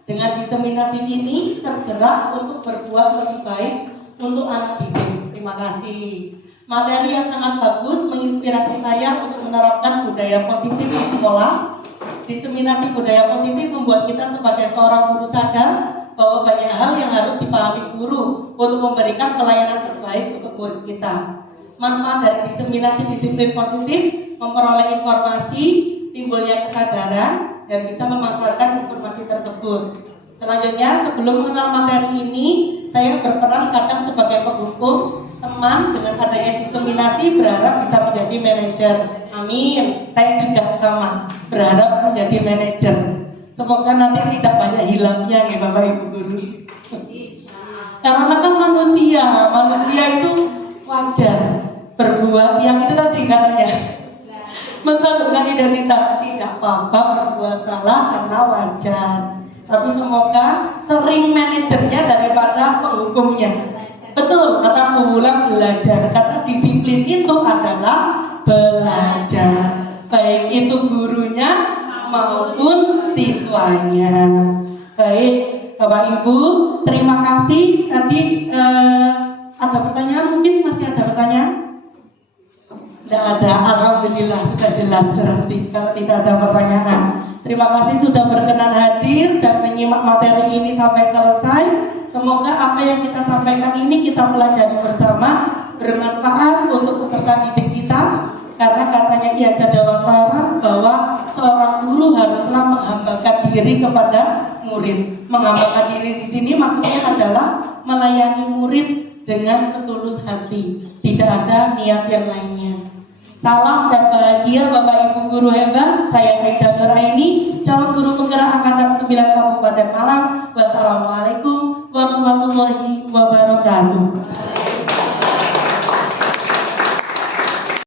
Dengan diseminasi ini tergerak untuk berbuat lebih baik untuk anak didik. Terima kasih. Materi yang sangat bagus menginspirasi saya untuk menerapkan budaya positif di sekolah. Diseminasi budaya positif membuat kita sebagai seorang guru sadar bahwa banyak hal yang harus dipahami guru untuk memberikan pelayanan terbaik untuk murid kita. Manfaat dari diseminasi disiplin positif, memperoleh informasi, timbulnya kesadaran, dan bisa memanfaatkan informasi tersebut. Selanjutnya, sebelum mengenal materi ini, saya berperan kadang sebagai penghukum teman. Dengan adanya diseminasi berharap bisa menjadi manajer. Amin. Saya juga sama, berharap menjadi manajer. Semoga nanti tidak banyak hilangnya ya Bapak Ibu Guru. Karena kan manusia itu wajar berbuat yang itu tadi katanya. Menentukan identitas, tidak apa-apa berbuat salah karena wajar. Tapi semoga sering manajernya daripada penghukumnya. Betul, kata Bu Wulan belajar. Karena disiplin itu adalah belajar. Baik itu gurunya maupun siswanya. Baik, Bapak Ibu, terima kasih. Tadi ada pertanyaan, mungkin masih ada pertanyaan? Tidak ada, alhamdulillah sudah jelas berarti kalau tidak ada pertanyaan. Terima kasih sudah berkenan hadir dan menyimak materi ini sampai selesai. Semoga apa yang kita sampaikan ini kita pelajari bersama, bermanfaat untuk peserta didik kita. Karena katanya Ki Hajar Dewantara bahwa seorang guru haruslah menghambakan diri kepada murid. Menghambakan diri di sini maksudnya adalah melayani murid dengan setulus hati, tidak ada niat yang lainnya. Salam dan bahagia Bapak Ibu guru hebat. Saya Aida Nuraini, calon guru penggerak angkatan 9 Kabupaten Malang. Wassalamualaikum warahmatullahi wabarakatuh.